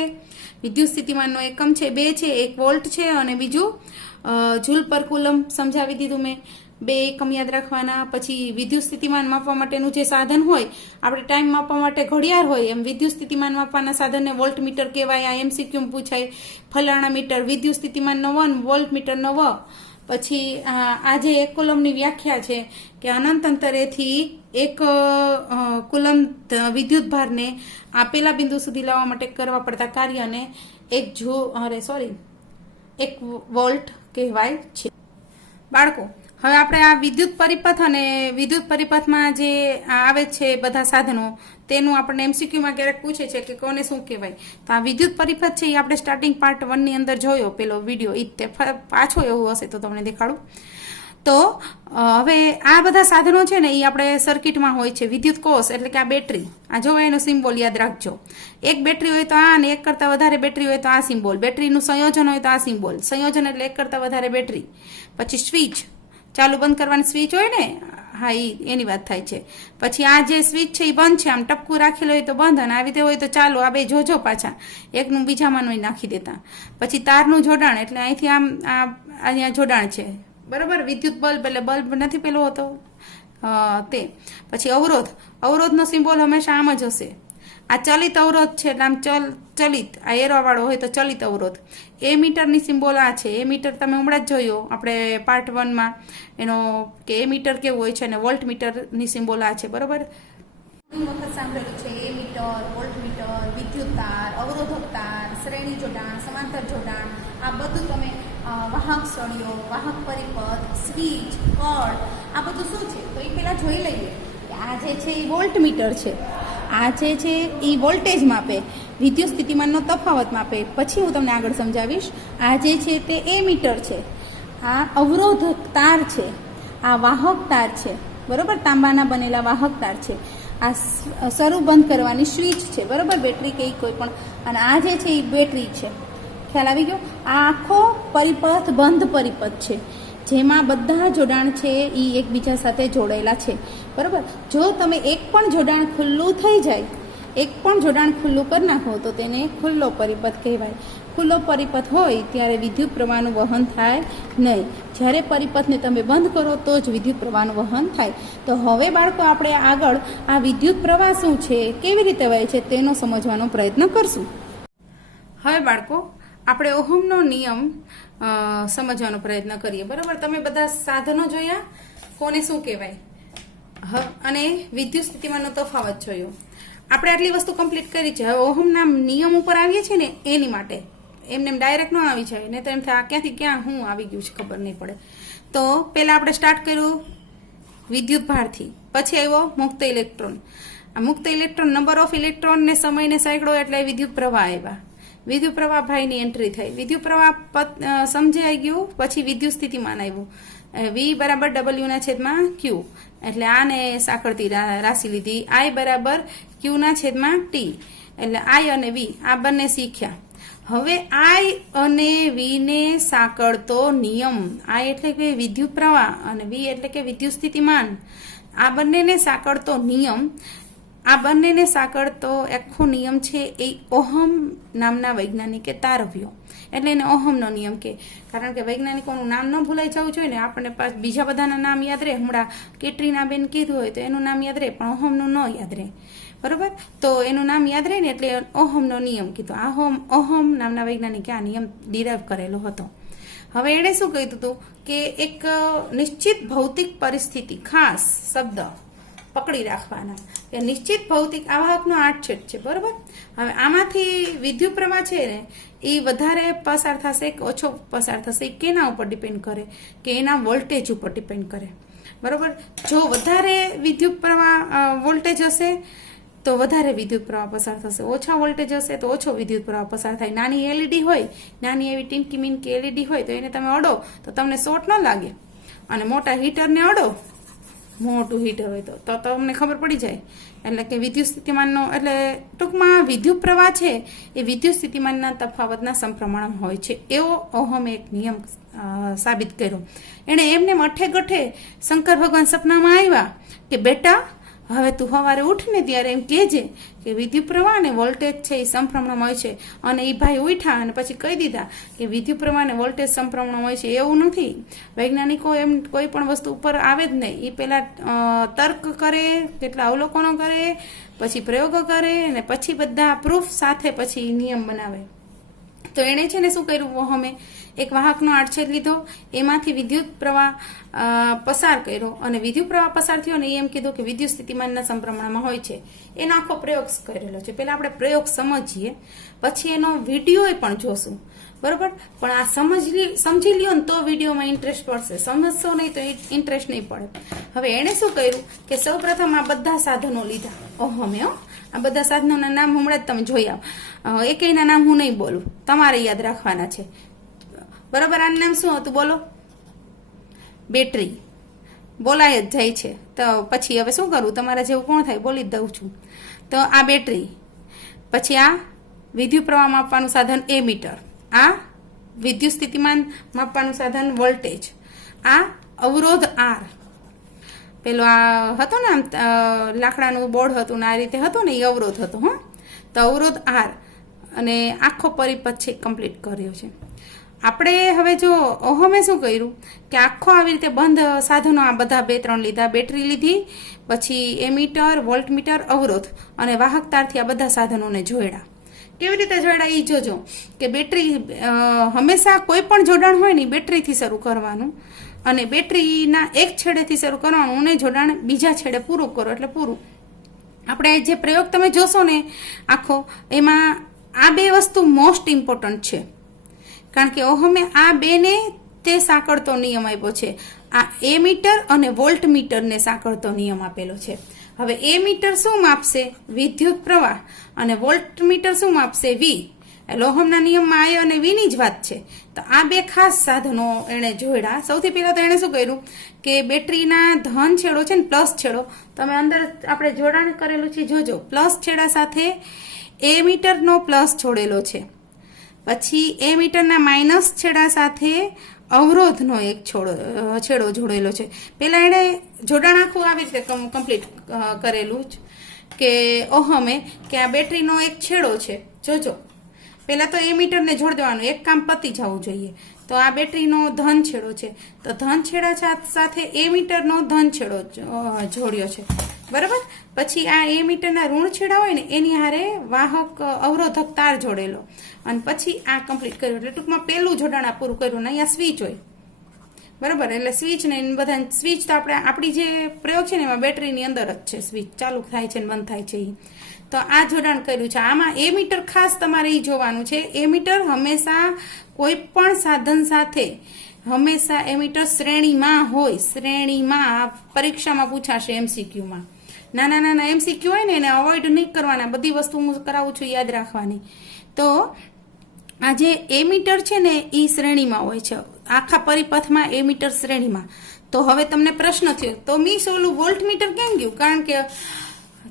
વિદ્યુત સ્થિતિમાનનો એકમ છે 2 છે, 1 વોલ્ટ છે અને બીજું જૂલ પર કુલમ સમજાવી દીધું મેં. 2 એકમ યાદ રાખવાના. પછી વિદ્યુત સ્થિતિમાન માપવા માટેનું જે સાધન હોય, આપણે ટાઈમ માપવા માટે ઘડિયાળ હોય, એમ વિદ્યુત સ્થિતિમાન માપવાના સાધનને વોલ્ટ મીટર કહેવાય. આ MCQ પૂછાય. ફલાણા મીટર વિદ્યુત સ્થિતિમાનનો 1, વોલ્ટ મીટરનો વ. પછી આ જે એક કુલમની વ્યાખ્યા છે કે અનંત અંતરેથી એક કુલમ વિદ્યુત ભારને આપેલા બિંદુ સુધી લાવવા માટે કરવા પડતા કાર્યને એક વોલ્ટ કહેવાય છે. બાળકો, હવે આપણે આ વિદ્યુત પરિપથ અને વિદ્યુત પરિપથમાં જે આવે છે બધા સાધનો, તેનું આપણને MCQમાં ક્યારેક પૂછે છે કે કોને શું કહેવાય. તો આ વિદ્યુત પરિપથ છે એ આપણે સ્ટાર્ટિંગ પાર્ટ 1 ની અંદર જોયો, પેલો વિડીયો. એ પાછો એવું હશે તો તમને દેખાડું. તો હવે આ બધા સાધનો છે ને એ આપણે સર્કિટમાં હોય છે. વિદ્યુત કોષ એટલે કે આ બેટરી, આ જો એનો સિમ્બોલ યાદ રાખજો. એક બેટરી હોય તો આ, અને એક કરતાં વધારે બેટરી હોય તો આ સિમ્બોલ. બેટરીનું સંયોજન હોય તો આ સિમ્બોલ. સંયોજન એટલે એક કરતાં વધારે બેટરી. પછી સ્વિચ, ચાલુ બંધ કરવાની સ્વિચ હોય ને, હા એની વાત થાય છે. પછી આ જે સ્વિચ છે એ બંધ છે, આમ ટપકું રાખેલું હોય તો બંધ, અને આવી રીતે હોય તો ચાલુ. આ બે જોજો પાછા, એકનું બીજામાં નાખી દેતા. પછી તારનું જોડાણ એટલે અહીંથી આમ અહીંયા જોડાણ છે, બરાબર. વિદ્યુત બલ્બ એટલે બલ્બ નથી પેલો હતો તે. પછી અવરોધ, અવરોધનો સિમ્બોલ હંમેશા આમ જ હશે. આ ચલિત અવરોધ છે એટલે આમ ચલિત, આ એરોવાળો હોય તો ચલિત અવરોધ. એ મીટરની સિમ્બોલ આ છે. એ મીટર તમે હમણાં જ જોયો આપણે પાર્ટ 1 માં, એનો કે એ મીટર કેવું હોય છે, અને વોલ્ટ મીટરની સિમ્બોલ આ છે, બરોબર. વખત સાંભળેલું છે એ મીટર, વોલ્ટ મીટર, વિદ્યુત તાર, અવરોધક તાર, શ્રેણી જોડાણ, સમાંતર જોડાણ, આ બધું તમે વાહક સળિયો, વાહક પરિપથ, સ્વિચ, કળ, આ બધું શું છે તો એ પહેલા જોઈ લઈએ. આ જે છે એ વોલ્ટ મીટર છે. આ જે છે એ વોલ્ટેજ માપે, વિદ્યુત સ્થિતિમાનનો તફાવત માપે. પછી હું તમને આગળ સમજાવીશ. આ જે છે તે એ મીટર છે. આ અવરોધક તાર છે. આ વાહક તાર છે, બરોબર. તાંબાના બનેલા વાહક તાર છે. આ શરૂ બંધ કરવાની સ્વિચ છે, બરોબર. બેટરી કે કોઈ પણ. અને આ જે છે એ બેટરી છે. ખ્યાલ આવી ગયો. આ આખો પરિપથ બંધ પરિપથ છે, જેમાં બધા જોડાણ છે એ એકબીજા સાથે જોડાયેલા છે, બરાબર. જો તમે એક પણ જોડાણ ખુલ્લું થઈ જાય, એક પણ જોડાણ ખુલ્લું કરી નાખો તો તેને ખુલ્લો પરિપથ કહેવાય. ખુલ્લો પરિપથ હોય ત્યારે વિદ્યુત પ્રવાહનું વહન થાય નહીં. જ્યારે પરિપથને તમે બંધ કરો તો જ વિદ્યુત પ્રવાહનું વહન થાય. તો હવે બાળકો આપણે આગળ આ વિદ્યુત પ્રવાહ શું છે, કેવી રીતે વહે છે તેનો સમજવાનો પ્રયત્ન કરશું. હવે બાળકો આપણે ઓહમનો નિયમ સમજવાનો પ્રયત્ન કરીએ, બરાબર. તમે બધા સાધનો જોયા, કોને શું કહેવાય, અને વિદ્યુત સ્થિતિમાનનો તફાવત જોયો. આપણે આટલી વસ્તુ કમ્પ્લીટ કરી છે. હવે ઓહમના નિયમ ઉપર આવીએ છીએ ને એની માટે એમને ડાયરેક્ટ ન આવી જાય, ને તો એમ થાય ક્યાંથી ક્યાં હું આવી ગયું છે ખબર નહીં પડે. તો પહેલા આપણે સ્ટાર્ટ કર્યું વિદ્યુત ભારથી, પછી આવ્યો મુક્ત ઇલેક્ટ્રોન. આ મુક્ત ઇલેક્ટ્રોન, નંબર ઓફ ઇલેક્ટ્રોન ને સમયને સેંકડો એટલે વિદ્યુત પ્રવાહ આવ્યા. વિદ્યુત પ્રવાહ ભાઈની એન્ટ્રી થઈ. વિદ્યુત પ્રવાહ સમજાઈ ગયું. પછી વિદ્યુત સ્થિતિમાન આવ્યું. V બરાબર W/Q, એટલે આને સાંકળતી રાશિ લીધી. I બરાબર Q/T, એટલે I અને V આ બંને શીખ્યા. હવે I અને V ને સાંકળતો નિયમ, I એટલે કે વિદ્યુત પ્રવાહ અને V એટલે કે વિદ્યુત સ્થિતિમાન, આ બંનેને સાંકળતો નિયમ, આ બંનેને સાંકળતો આખો નિયમ છે એ ઓહમ નામના વૈજ્ઞાનિકે તારવ્યો. એટલે એને ઓહમનો નિયમ કે. કારણ કે વૈજ્ઞાનિકોનું નામ ન ભૂલાઈ જવું જોઈએ ને. આપણને બીજા બધાના નામ યાદ રહે. હમણાં કેટરીનાબેન કીધું હોય તો એનું નામ યાદ રહે, પણ ઓહમનું ન યાદ રહે, બરોબર. તો એનું નામ યાદ રહે ને એટલે ઓહમનો નિયમ કીધું. આ ઓહમ નામના વૈજ્ઞાનિકે આ નિયમ ડિરાઈવ કરેલો હતો. હવે એણે શું કહ્યું હતું કે એક નિશ્ચિત ભૌતિક પરિસ્થિતિ, ખાસ શબ્દ પકડી રાખવાના, કે નિશ્ચિત ભૌતિક આવાહકનો આડછેદ છે, બરોબર. હવે આમાંથી વિદ્યુત પ્રવાહ છે ને એ વધારે પસાર થશે કે ઓછો પસાર થશે, એ કેના ઉપર ડિપેન્ડ કરે, કે એના વોલ્ટેજ ઉપર ડિપેન્ડ કરે, બરોબર. જો વધારે વિદ્યુત પ્રવાહ વોલ્ટેજ હશે તો વધારે વિદ્યુત પ્રવાહ પસાર થશે, ઓછા વોલ્ટેજ હશે તો ઓછો વિદ્યુત પ્રવાહ પસાર થાય. નાની એલઈડી હોય, નાની એવી ટીમકી મીનકી એલઈડી હોય તો એને તમે અડો તો તમને શોર્ટ ન લાગે, અને મોટા હીટરને અડો, મોટું હીટર હોય તો તમને ખબર પડી જાય. એટલે કે વિદ્યુત સ્થિતિમાનનો, એટલે ટૂંકમાં વિદ્યુત પ્રવાહ છે એ વિદ્યુત સ્થિતિમાનના તફાવતના સમપ્રમાણમાં હોય છે, એવો ઓહમે એક નિયમ સાબિત કર્યો. એણે એમને મઠે ગઠે શંકર ભગવાન સપનામાં આવ્યા કે બેટા હવે તું સવારે ઉઠ ને ત્યારે એમ કહેજે કે વિદ્યુત પ્રવાહ અને વોલ્ટેજ છે એ સમપ્રમાણમાં હોય છે. અને એ ભાઈ ઉઠ્યા અને પછી કહી દીધા કે વિદ્યુત પ્રવાહ અને વોલ્ટેજ સમપ્રમાણમાં હોય છે. એવું નથી. વૈજ્ઞાનિકો એમ કોઈ પણ વસ્તુ ઉપર આવે જ નહીં. એ પહેલાં તર્ક કરે, કેટલા અવલોકનો કરે, પછી પ્રયોગો કરે અને પછી બધા પ્રૂફ સાથે પછી નિયમ બનાવે. તો એણે છે ને શું કર્યું, ઓહમે એક વાહકનો આડછેદ લીધો, એમાંથી વિદ્યુત પ્રવાહ પસાર કર્યો અને વિદ્યુત પ્રવાહ પસાર થયો ને એમ કીધું કે વિદ્યુત સ્થિતિમાનના સમપ્રમાણમાં હોય છે. એનો આખો પ્રયોગ કરેલો છે. પહેલા આપણે પ્રયોગ સમજીએ, પછી એનો વિડીયો પણ જોશું, બરોબર. પણ આ સમજી લ્યો ને તો વિડીયોમાં ઇન્ટરેસ્ટ પડશે, સમજશો નહીં તો ઇન્ટરેસ્ટ નહીં પડે. હવે એણે શું કર્યું કે સૌ પ્રથમ આ બધા સાધનો લીધા ઓહમે. આ બધા સાધનોના નામ હમણાં જ તમે જોઈ આવો. એકેયના નામ હું નહીં બોલું, તમારે યાદ રાખવાના છે, બરોબર. આનું નામ શું હતું બોલો? બેટરી. બોલાય જ જાય છે તો પછી હવે શું કરું, તમારા જેવું કોણ થાય, બોલી જ દઉં છું. તો આ બેટરી, પછી આ વિદ્યુત પ્રવાહ માપવાનું સાધન એમીટર, આ વિદ્યુત સ્થિતિમાન માપવાનું સાધન વોલ્ટેજ, આ અવરોધ આર. પેલો આ હતો ને આમ લાકડાનું બોર્ડ હતું ને આ રીતે હતો ને એ અવરોધ હતો. તો અવરોધ આર અને આખો પરિપથ છે કમ્પ્લીટ કર્યો છે આપણે. હવે જો ઓહમે શું કર્યું કે આખો આવી રીતે બંધ સાધનો આ બધા 2-3 લીધા. બેટરી લીધી, પછી એમીટર, વોલ્ટમીટર, અવરોધ અને વાહક તારથી આ બધા સાધનોને જોડ્યા. કેવી રીતે જોડ્યા એ જોજો કે બેટરી હંમેશા કોઈ પણ જોડાણ હોય ને બેટરીથી શરૂ કરવાનું અને બેટરીના એક છેડેથી શરૂ કરવાનું અને જોડાણ બીજા છેડે પૂરું કરો એટલે પૂરું. આપણે જે પ્રયોગ તમે જોશો ને આખો, એમાં આ 2 વસ્તુ મોસ્ટ ઇમ્પોર્ટન્ટ છે. કારણ કે ઓહમે આ 2ને તે સાંકળતો નિયમ આપ્યો છે. આ એમીટર અને વોલ્ટમીટરને સાંકળતો નિયમ આપેલો છે. હવે એમીટર શું માપશે? વિદ્યુત પ્રવાહ. અને વોલ્ટમીટર શું માપશે? વી. એટલે ઓહમના નિયમમાં આયો અને વીની જ વાત છે. તો આ 2 ખાસ સાધનો એણે જોડ્યા. સૌથી પહેલા તો એણે શું કર્યું કે બેટરીના ધન છેડો છે ને પ્લસ છેડો, તમે અંદર આપણે જોડાણ કરેલું છે જોજો. પ્લસ છેડા સાથે એમીટરનો પ્લસ જોડેલો છે, પછી એમીટરના માઇનસ છેડા સાથે અવરોધનો એક છેડો જોડેલો છે. પહેલા એણે જોડાણ આખું આવી રીતે કમ્પ્લીટ કરેલું જ કે ઓહમે કે આ બેટરીનો એક છેડો છે જોજો. પહેલા તો એમીટરને જોડી દેવાનું, એક કામ પતી જવું જોઈએ. તો આ બેટરીનો ધન છેડો છે, તો ધન છેડા સાથે એમીટરનો ધન છેડો જોડ્યો છે, બરાબર. પછી આ એમીટરના ઋણ છેડા હોય ને એની હારે વાહક અવરોધક તાર જોડેલો અને પછી આ કમ્પ્લીટ કર્યું. એટલે ટૂંકમાં પહેલું જોડાણ પૂરું કર્યું ને અહીંયા સ્વિચ હોય, બરાબર. એટલે સ્વિચ ને બધા સ્વિચ તો આપણી જે પ્રયોગ છે ને એમાં બેટરીની અંદર જ છે સ્વિચ, ચાલુ થાય છે ને બંધ થાય છે. તો આ જોડાણ કર્યું છે. આમાં એમીટર ખાસ તમારે એ જોવાનું છે. એમીટર હંમેશા કોઈ પણ સાધન સાથે હંમેશા એમીટર શ્રેણીમાં હોય. શ્રેણીમાં પરીક્ષામાં પૂછાશે એમસીક્યુમાં. નાના એમસીક્યુ હોય ને એને અવોઇડ નહીં કરવાના, બધી વસ્તુ હું કરાવું છું યાદ રાખવાની. તો આ જે એમીટર છે ને એ શ્રેણીમાં હોય છે, આખા પરિપથમાં એમીટર શ્રેણીમાં. તો હવે તમને પ્રશ્ન થયો તો મિસ ઓલું વોલ્ટમીટર કેમ ગયું? કારણ કે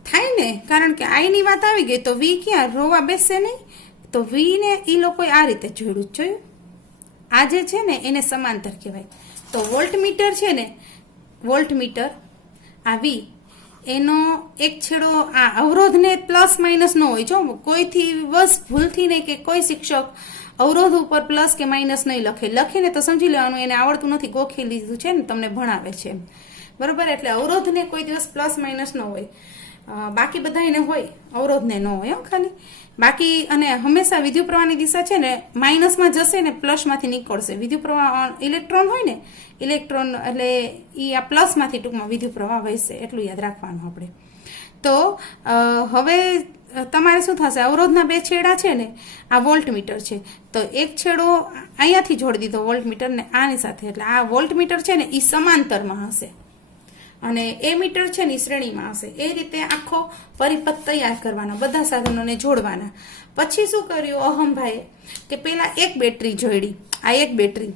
થાય ને, કારણ કે આઈની વાત આવી ગઈ તો વી ક્યાં રોવા બેસશે નહીં. તો વી ને એ લોકોએ આ રીતે જોડ્યું. જોયું? આ જે છે ને એને સમાંતર કહેવાય. તો વોલ્ટમીટર છે ને, વોલ્ટમીટર આ વી એનો એક છેડો આ અવરોધને પ્લસ માઇનસ ન હોય. જો કોઈથી બસ ભૂલથી નહીં કે કોઈ શિક્ષક અવરોધ ઉપર પ્લસ કે માઇનસ નહીં લખીને તો સમજી લેવાનું એને આવડતું નથી, ગોખી લીધું છે ને તમને ભણાવે છે, બરોબર. એટલે અવરોધને કોઈ દિવસ પ્લસ માઇનસ ન હોય, બાકી બધા એને હોય, અવરોધને ન હોય ખાલી. બાકી અને હંમેશા વિદ્યુત પ્રવાહની દિશા છે ને માઇનસમાં જશે ને પ્લસમાંથી નીકળશે. વિદ્યુત પ્રવાહ ઇલેક્ટ્રોન હોય ને, ઇલેક્ટ્રોન એટલે એ આ પ્લસમાંથી ટૂંકમાં વિદ્યુત પ્રવાહ વહેશે, એટલું યાદ રાખવાનું આપણે. તો હવે તમારે શું થશે? અવરોધના 2 છેડા છે ને, આ વોલ્ટમીટર છે તો એક છેડો અહીંયાથી જોડી દીધો વોલ્ટમીટરને આની સાથે, એટલે આ વોલ્ટમીટર છે ને એ સમાંતરમાં હશે અને એમીટર છે ને શ્રેણીમાં હશે. એ રીતે આખો પરિપથ તૈયાર કરવાનો, બધા સાધનોને જોડવાના. પછી શું કર્યું ઓહમભાઈએ કે પેલા એક બેટરી જોડી. આ એક બેટરી,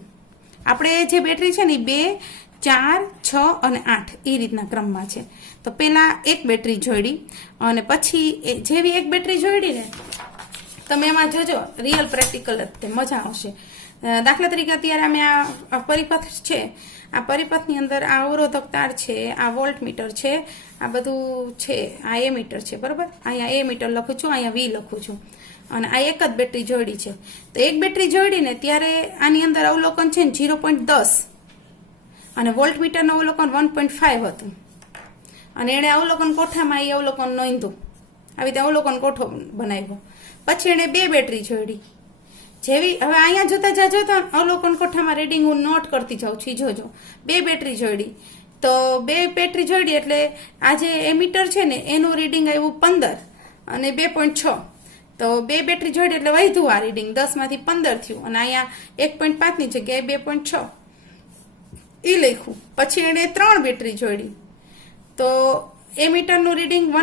આપણે જે બેટરી છે ને 2, 4, 6 અને 8 એ રીતના ક્રમમાં છે. તો પેલા એક બેટરી જોડી અને પછી જેવી એક બેટરી જોડી ને તમે એમાં જોજો રિયલ પ્રેક્ટિકલ તે મજા આવશે. દાખલા તરીકે અત્યારે અમે આ પરિપથ છે, આ પરિપથની અંદર આ અવરોધક તાર છે, આ વોલ્ટ મીટર છે, આ બધું છે, આ એ મીટર છે, બરોબર. અહીંયા એ મીટર લખું છું, અહીંયા વી લખું છું, અને આ એક જ બેટરી જોડી છે. તો એક બેટરી જોડીને ત્યારે આની અંદર અવલોકન છે ને 0.10 અને વોલ્ટ મીટરનું અવલોકન 1.5 હતું, અને એણે અવલોકન કોઠામાં એ અવલોકન નોંધ્યું. આવી રીતે અવલોકન કોઠો બનાવ્યો. પછી એણે બે બેટરી જોડી. જેવી હવે અહીંયા જોતા જાજો તો અવલોકન કોઠામાં રીડિંગ હું નોટ કરતી જાઉં છું, જોજો. બે બેટરી જોડી, તો બે બેટરી જોડી એટલે આ જે એમીટર છે ને એનું રીડિંગ આવ્યું 15 અને 2.6. તો બે બેટરી જોડી એટલે વધ્યું આ રીડિંગ, 10 માંથી 15 થયું, અને અહીંયા 1.5 ની જગ્યાએ 2.6 એ લખ્યું. પછી એને 3 બેટરી જોડી, તો એમીટરનું રીડિંગ 19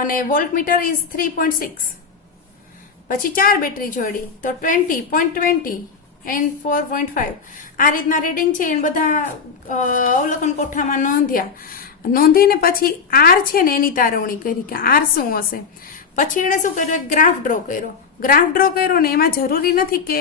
અને વોલ્ટ મીટર ઇઝ 3.6. પછી 4 બેટરી જોડી, તો 20.20 એન્ડ 4.5. આ રીતના રીડિંગ છે એ બધા અવલોકન કોઠામાં નોંધીને પછી આર છે ને એની તારવણી કરી કે આર શું હશે. પછી એણે શું કર્યું, એક ગ્રાફ ડ્રો કર્યો ને એમાં જરૂરી નથી કે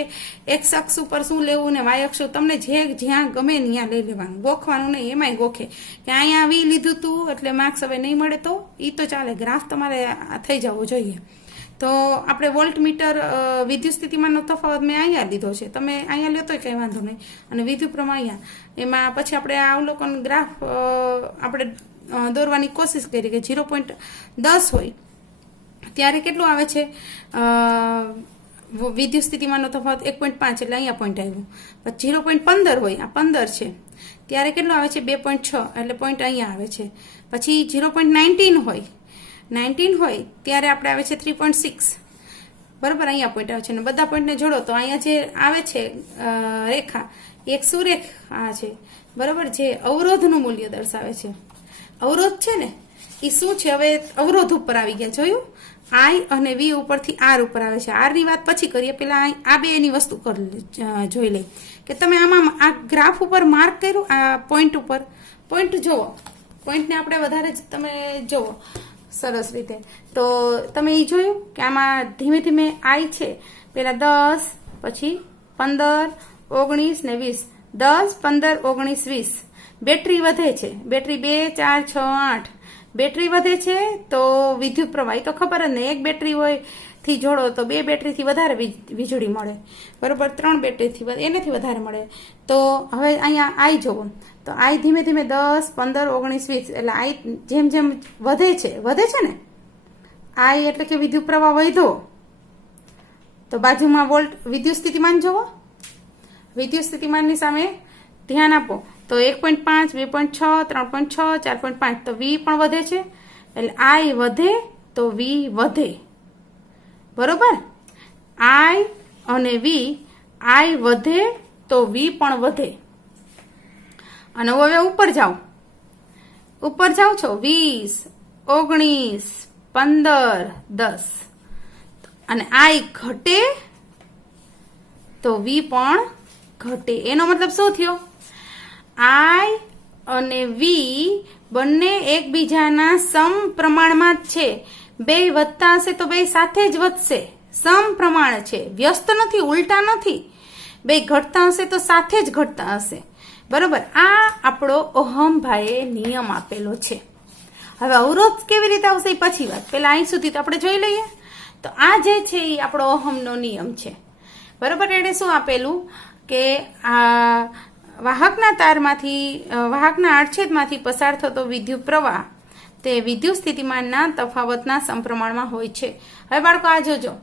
એક્સ અક્ષ ઉપર શું લેવું ને વાય અક્ષ, તમને જ્યાં ગમે ત્યાં લઈ લેવાનું, ગોખવાનું નહીં. એમાંય ગોખે કે અહીંયા વી લીધું તું એટલે માર્ક્સ હવે નહીં મળે, તો એ તો ચાલે, ગ્રાફ તમારે થઈ જવો જોઈએ. તો આપણે વોલ્ટ મીટર વિદ્યુત સ્થિતિમાનનો તફાવત મેં અહીંયા લીધો છે, તમે અહીંયા લ્યો તો કંઈ વાંધો નહીં, અને વિદ્યુત પ્રવાહ અહીંયા. એમાં પછી આપણે આ અવલોકન ગ્રાફ આપણે દોરવાની કોશિશ કરી કે 0.10 હોય ત્યારે કેટલું આવે છે વિદ્યુત સ્થિતિમાનનો તફાવત 1.5, એટલે અહીંયા પોઈન્ટ આવ્યું. પછી 0.15 હોય, આ 15 છે, ત્યારે કેટલું આવે છે 2.6, એટલે પોઈન્ટ અહીંયા આવે છે. પછી 0.19 હોય ત્યારે આપણે આવે છે 3.6, બરાબર, અહીંયા પોઈન્ટ આવે છે. અને બધા પોઈન્ટને જોડો તો અહીંયા જે આવે છે રેખા, એક સુરેખા છે, બરાબર, જે અવરોધનું મૂલ્ય દર્શાવે છે. અવરોધ છે ને એ શું છે, હવે અવરોધ ઉપર આવી ગયા, જોયું, આઈ અને વી ઉપરથી આર ઉપર આવે છે. આર ની વાત પછી કરીએ, પેલા આ બે એની વસ્તુ જોઈ લઈ કે તમે આમાં આ ગ્રાફ ઉપર માર્ક કર્યું, આ પોઈન્ટ ઉપર પોઈન્ટ જોવો, પોઈન્ટને આપણે વધારે જ તમે જોવો સરસ રીતે. તો તમે એ જોયું કે આમાં ધીમે ધીમે આઈ છે, પેલા 10, પછી 15, 19 ને 20, 10, 15, 19, 20. બેટરી વધે છે, બેટરી 2, 4, 6, 8 બેટરી વધે છે. તો વિદ્યુત પ્રવાહ તો ખબર જ નહીં, એક બેટરી હોય થી જોડો તો બે બેટરીથી વધારે વીજળી મળે, બરોબર, 3 બેટરીથી એનાથી વધારે મળે. તો હવે અહીંયા આઈ જોવો, તો આઈ ધીમે ધીમે 10, 15, 19, 20, એટલે આઈ જેમ જેમ વધે છે ને, આઈ એટલે કે વિદ્યુત પ્રવાહ વધ્યો. તો બાજુમાં વોલ્ટ વિદ્યુત સ્થિતિમાન જોવો, વિદ્યુત સ્થિતિમાનની સામે ધ્યાન આપો. તો 1.5, 2.6, 3.6, 4.5, તો વી પણ વધે છે, એટલે આઈ વધે તો વી વધે, બરોબર. આઈ અને વી, આઈ વધે તો વી પણ વધે. અને હવે ઉપર જાઓ છો, 20, 19, 15, 10, અને આઈ ઘટે તો વી પણ ઘટે. એનો મતલબ શું થયો, આઈ અને વી બંને એકબીજાના સમપ્રમાણમાં જ છે. બે વધતા હશે તો બે સાથે જ વધશે, સમપ્રમાણ છે, વ્યસ્ત નથી, ઉલટા નથી. બે ઘટતા હશે તો સાથે જ ઘટતા હશે, બરોબર. આ આપણો ઓહમભાઈએ નિયમ આપેલો છે. હવે અવરોધ કેવી રીતે આવશે એ પછી વાત, પેલા અહીં સુધી તો આપણે જોઈ લઈએ. તો આ જે છે એ આપણો ઓહમનો નિયમ છે, બરોબર. એને શું આપેલું કે આ વાહકના તારમાંથી, વાહકના આડછેદમાંથી પસાર થતો વિદ્યુત પ્રવાહ તે વિદ્યુત સ્થિતિમાનના તફાવતના સમપ્રમાણમાં હોય છે. હવે બાળકો આ જોજો,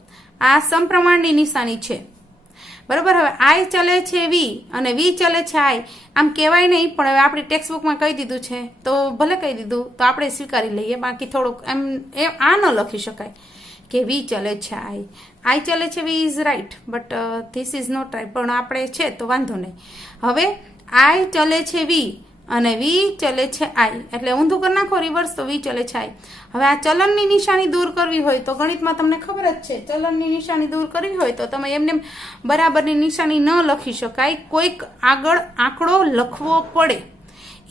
આ સમપ્રમાણની નિશાની છે, બરોબર. હવે આઈ ચલે છે વી અને વી ચલે છે આઈ, આમ કહેવાય નહીં, પણ હવે આપણી ટેક્સ્ટ બુકમાં કહી દીધું છે તો ભલે કહી દીધું તો આપણે સ્વીકારી લઈએ, બાકી થોડુંક એમ આ ન લખી શકાય કે વી ચલે છે આઈ ચલે છે we is right, but this is not right, પણ આપણે છે તો વાંધો નહીં. હવે આઈ ચલે છે વી અને વી ચલે છે આઈ, એટલે ઊંધું કરી નાખો રિવર્સ, તો વી ચલે છે આઈ. હવે આ ચલનની નિશાની દૂર કરવી હોય તો ગણિતમાં તમને ખબર જ છે, ચલનની નિશાની દૂર કરવી હોય તો તમે એમને બરાબરની નિશાની ન લખી શકાય, કોઈક આગળ આંકડો લખવો પડે.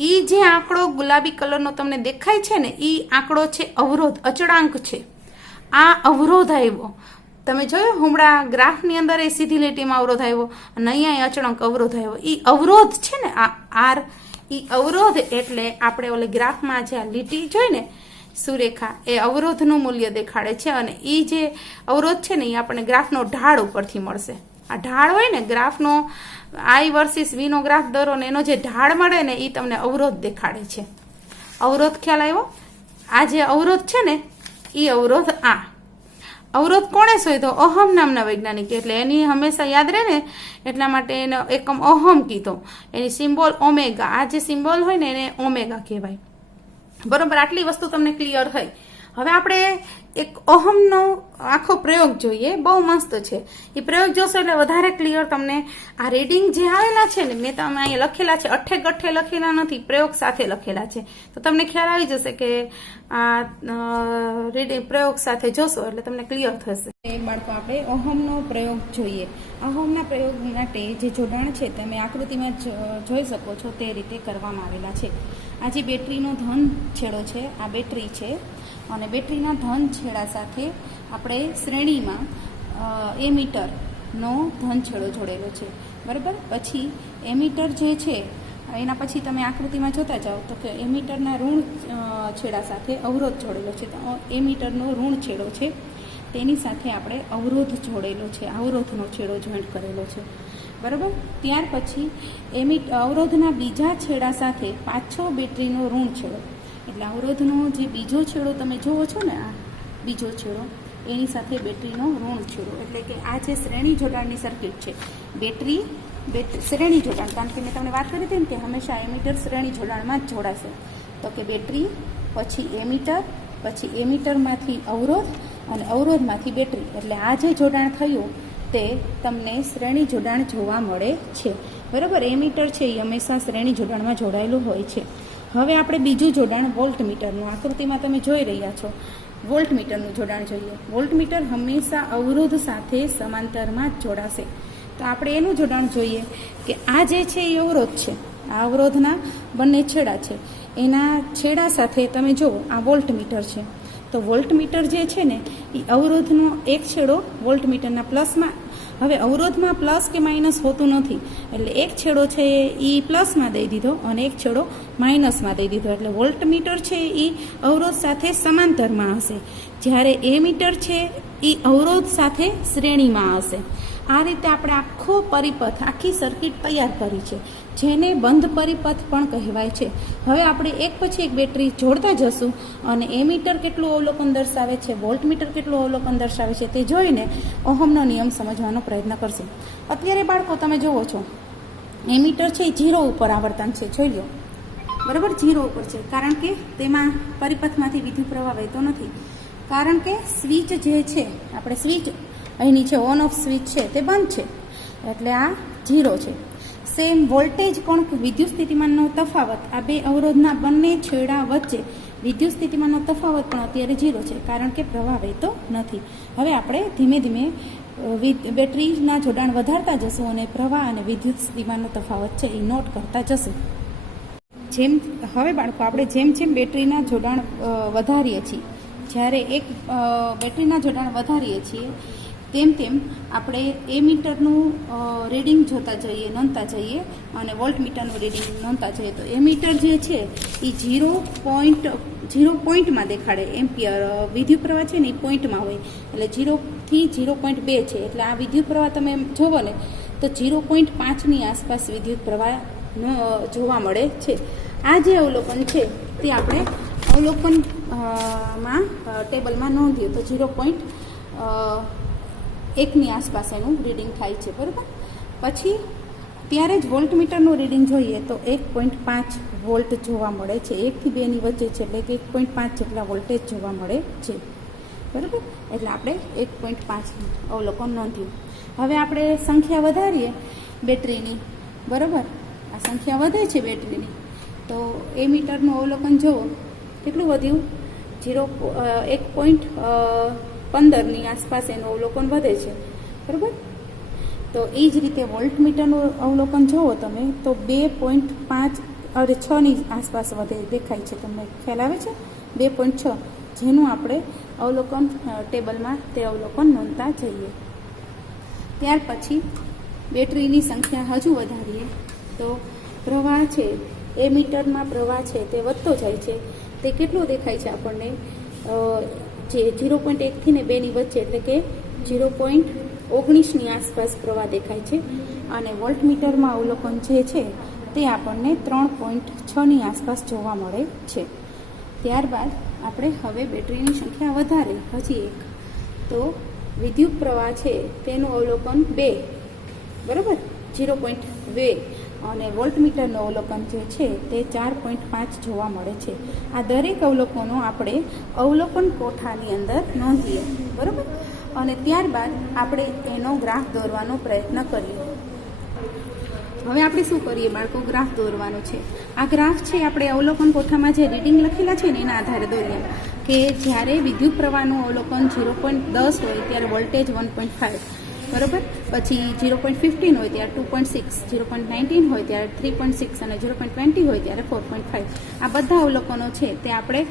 ઈ જે આંકડો ગુલાબી કલરનો તમને દેખાય છે ને, ઈ આંકડો છે અવરોધ, અચળાંક છે. આ અવરોધ આવ્યો તમે જોયો હમણાં ગ્રાફની અંદર એ સીધી લીટીમાં અવરોધ આવ્યો અને અહીંયા અચળાંક અવરોધ આવ્યો. એ અવરોધ છે ને આ આર, એ અવરોધ એટલે આપણે ઓલે ગ્રાફમાં જે આ લીટી જોઈ ને સુરેખા, એ અવરોધનું મૂલ્ય દેખાડે છે. અને એ જે અવરોધ છે ને એ આપણને ગ્રાફનો ઢાળ ઉપરથી મળશે. આ ઢાળ હોય ને ગ્રાફનો આઈ વર્સિસ વી નો ગ્રાફ દોરો ને એનો જે ઢાળ મળે ને એ તમને અવરોધ દેખાડે છે. અવરોધ ખ્યાલ આવ્યો? આ જે અવરોધ છે ને એ અવરોધ આ અવરોધ કોણે શોધ્યો? ઓહમ નામના વૈજ્ઞાનિક. એટલે એની હંમેશા યાદ રહે ને એટલા માટે એનો એકમ ઓહમ કીધો. એની સિમ્બોલ ઓમેગા. આ જે સિમ્બોલ હોય ને એને ઓમેગા કહેવાય. બરોબર, આટલી વસ્તુ તમને ક્લિયર થઈ. હવે આપણે એક ઓહમનો આખો પ્રયોગ જોઈએ, બહુ મસ્ત છે. એ પ્રયોગ જોશો એટલે વધારે ક્લિયર તમને આ રીડિંગ જે આવેલા છે ને, મેં તમે અહીંયા લખેલા છે, અઠ્ઠે ગઠ્ઠે લખેલા નથી, પ્રયોગ સાથે લખેલા છે. તો તમને ખ્યાલ આવી જશે કે આ રીડિંગ પ્રયોગ સાથે જોશો એટલે તમને ક્લિયર થશે. બાળકો, આપણે ઓહમનો પ્રયોગ જોઈએ. ઓહમના પ્રયોગ માટે જે જોડાણ છે તમે આકૃતિમાં જોઈ શકો છો તે રીતે કરવામાં આવેલા છે. આ જે બેટરીનો ધન છેડો છે, આ બેટરી છે અને બેટરીના ધન છેડા સાથે આપણે શ્રેણીમાં એમીટરનો ધન છેડો જોડેલો છે. બરાબર, પછી એમીટર જે છે એના પછી તમે આકૃતિમાં જોતા જાઓ તો કે એમીટરના ઋણ છેડા સાથે અવરોધ જોડેલો છે. તો એમીટરનો ઋણ છેડો છે તેની સાથે આપણે અવરોધ જોડેલો છે, અવરોધનો છેડો જોઈન્ટ કરેલો છે. બરાબર, ત્યાર પછી અવરોધના બીજા છેડા સાથે પાછો બેટરીનો ઋણ છેડો, એટલે અવરોધનો જે બીજો છેડો તમે જુઓ છો ને, આ બીજો છેડો એની સાથે બેટરીનો ઋણ છેડો. એટલે કે આ જે શ્રેણી જોડાણની સર્કિટ છે, બેટરી શ્રેણી જોડાણ, કારણ કે મેં તમને વાત કરી હતી ને કે હંમેશા એમીટર શ્રેણી જોડાણમાં જ જોડાશે. તો કે બેટરી, પછી એમીટર, પછી એમીટરમાંથી અવરોધ અને અવરોધમાંથી બેટરી, એટલે આ જે જોડાણ થયું તે તમને શ્રેણી જોડાણ જોવા મળે છે. બરાબર, એમીટર છે એ હંમેશા શ્રેણી જોડાણમાં જોડાયેલું હોય છે. હવે આપણે બીજું જોડાણ વોલ્ટમીટરનું, આકૃતિમાં તમે જોઈ રહ્યા છો, વોલ્ટમીટરનું જોડાણ જોઈએ. વોલ્ટમીટર હંમેશા અવરોધ સાથે સમાંતરમાં જ જોડાશે. તો આપણે એનું જોડાણ જોઈએ કે આ જે છે એ અવરોધ છે, આ અવરોધના બંને છેડા છે, એના છેડા સાથે તમે જુઓ આ વોલ્ટમીટર છે. તો વોલ્ટમીટર જે છે ને એ અવરોધનો એક છેડો વોલ્ટમીટરના પ્લસમાં, હવે અવરોધમાં પ્લસ કે માઇનસ હોતું નથી, એટલે એક છેડો છે એ પ્લસમાં દઈ દીધો અને એક છેડો માઇનસમાં દઈ દીધો. એટલે વોલ્ટમીટર છે એ અવરોધ સાથે સમાંતરમાં હશે, જ્યારે એમીટર છે એ અવરોધ સાથે શ્રેણીમાં હશે. આ રીતે આપણે આખો પરિપથ, આખી સર્કિટ તૈયાર કરી છે, જેને બંધ પરિપથ પણ કહેવાય છે. હવે આપણે એક પછી એક બેટરી જોડતા જશું અને એમીટર કેટલું અવલોકન દર્શાવે છે, વોલ્ટમીટર કેટલું અવલોકન દર્શાવે છે તે જોઈને ઓહમનો નિયમ સમજવાનો પ્રયત્ન કરશું. અત્યારે બાળકો તમે જુઓ છો, એમીટર છે એ 0 ઉપર આવર્તન છે, જોઈ લો. બરાબર, 0 ઉપર છે, કારણ કે તેમાં પરિપથમાંથી વિદ્યુત પ્રવાહ વહેતો નથી, કારણ કે સ્વિચ જે છે, આપણે સ્વિચ અહીંની છે ઓન ઓફ સ્વિચ છે તે બંધ છે, એટલે આ 0 છે. સેમ વોલ્ટેજ પણ વિદ્યુત સ્થિતિમાનનો તફાવત, આ બે અવરોધના બંને છેડા વચ્ચે વિદ્યુત સ્થિતિમાનનો તફાવત પણ અત્યારે 0 છે, કારણ કે પ્રવાહ વહેતો નથી. હવે આપણે ધીમે ધીમે બેટરીના જોડાણ વધારતા જશું અને પ્રવાહ અને વિદ્યુત સ્થિતિમાનનો તફાવત છે એ નોટ કરતા જશું. હવે બાળકો, આપણે જેમ જેમ બેટરીના જોડાણ વધારીએ છીએ, જ્યારે એક બેટરીના જોડાણ વધારીએ છીએ તેમ તેમ આપણે એમીટરનું રીડિંગ જોતા જઈએ, નોંધતા જઈએ અને વોલ્ટમીટરનું રીડિંગ નોંધતા જઈએ. તો એમીટર જે છે એ 0 પોઈન્ટમાં દેખાડે, એમ્પિયર વિદ્યુત પ્રવાહ છે ને એ પોઈન્ટમાં હોય, એટલે 0 થી 0.2 છે. એટલે આ વિદ્યુત પ્રવાહ તમે જોવો ને તો 0.5ની આસપાસ વિદ્યુત પ્રવાહ જોવા મળે છે. આ જે અવલોકન છે તે આપણે અવલોકનમાં ટેબલમાં નોંધીએ તો 0.1ની આસપાસ એનું રીડિંગ થાય છે. બરાબર, પછી ત્યારે જ વોલ્ટમીટરનું રીડિંગ જોઈએ તો 1.5 વોલ્ટ જોવા મળે છે. 1 થી 2ની વચ્ચે છે, એટલે કે 1.5 જેટલા વોલ્ટેજ જોવા મળે છે. બરાબર, એટલે આપણે 1.5 અવલોકન નોંધ્યું. હવે આપણે સંખ્યા વધારીએ બેટરીની. બરાબર, આ સંખ્યા વધે છે બેટરીની, તો એમીટરનું અવલોકન જુઓ કેટલું વધ્યું, 1.15ની આસપાસ એનું અવલોકન વધે છે. બરાબર, તો એ જ રીતે વોલ્ટમીટરનું અવલોકન જુઓ તમે તો 2.5 અરે 6ની આસપાસ વધે દેખાય છે, તમને ખ્યાલ આવે છે? 2.6, જેનું આપણે અવલોકન ટેબલમાં તે અવલોકન નોંધતા જઈએ. ત્યાર પછી બેટરીની સંખ્યા હજુ વધારીએ તો પ્રવાહ છે એ મીટરમાં પ્રવાહ છે તે વધતો જાય છે. તે કેટલો દેખાય છે આપણને? જે 0.1 થી ને 2ની વચ્ચે, એટલે કે 0.19ની આસપાસ પ્રવાહ દેખાય છે. અને વોલ્ટમીટરમાં અવલોકન જે છે તે આપણને 3.6ની આસપાસ જોવા મળે છે. ત્યારબાદ આપણે હવે બેટરીની સંખ્યા વધારે હજી એક, તો વિદ્યુત પ્રવાહ છે તેનું અવલોકન 2, બરાબર, 0.2, અને વોલ્ટમીટરનું અવલોકન જે છે તે 4.5 જોવા મળે છે. આ દરેક અવલોકનો આપણે અવલોકન કોઠાની અંદર નોંધીએ, બરાબર. અને ત્યારબાદ આપણે એનો ગ્રાફ દોરવાનો પ્રયત્ન કરીએ. હવે આપણે શું કરીએ બાળકો? ગ્રાફ દોરવાનો છે. આ ગ્રાફ છે આપણે અવલોકન કોઠામાં જે રીડિંગ લખેલા છે ને એના આધારે દોરીએ. કે જ્યારે વિદ્યુત પ્રવાહનું અવલોકન 0.10 હોય ત્યારે વોલ્ટેજ 1.5, બરાબર. પછી 0.15 હોય ત્યારે 2.6, 0.19 હોય ત્યારે 3.6 અને 0.20 હોય ત્યારે 4.5. આ બધા અવલોકનો છે તે આપણે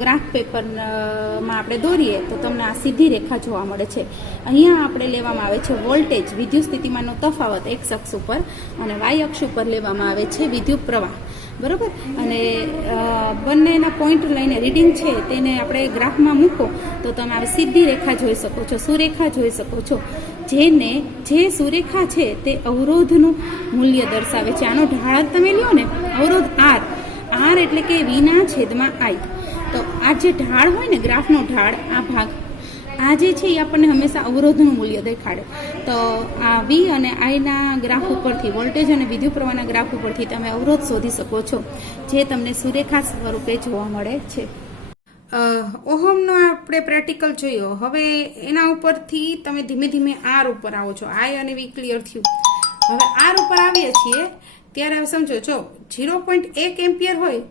ગ્રાફ પેપરમાં આપણે દોરીએ તો તમને આ સીધી રેખા જોવા મળે છે. અહીંયા આપણે લેવામાં આવે છે વોલ્ટેજ, વિદ્યુત સ્થિતિમાનનો તફાવત x અક્ષ ઉપર, અને y અક્ષ ઉપર લેવામાં આવે છે વિદ્યુત પ્રવાહ, બરાબર. અને બંનેના પોઈન્ટ લઈને રીડિંગ છે તેને આપણે ગ્રાફમાં મૂકો તો તમે આ સીધી રેખા જોઈ શકો છો, સુરેખા જોઈ શકો છો. જે સુરેખા છે તે અવરોધનું મૂલ્ય દર્શાવે છે. આનો ઢાળ તમે લ્યો ને, અવરોધ r એટલે કે v છેદમાં i. તો આ જે ઢાળ હોય ને, ગ્રાફનો ઢાળ, આ ભાગ, આ જે છે એ આપણને હંમેશા અવરોધનું મૂલ્ય દેખાડે. તો આ v અને i ના ગ્રાફ ઉપરથી, વોલ્ટેજ અને વિદ્યુત પ્રવાહના ગ્રાફ ઉપરથી તમે અવરોધ શોધી શકો છો, જે તમને સુરેખા સ્વરૂપે જોવા મળે છે. ઓહમનો આપણે પ્રેક્ટિકલ જોયો. હવે એના ઉપરથી તમે ધીમે ધીમે આર ઉપર આવો છો. આઈ અને વી ક્લિયર થયું. હવે આર ઉપર આવીએ છીએ ત્યારે હવે સમજો, જો 0.1 એમ્પિયર હોય,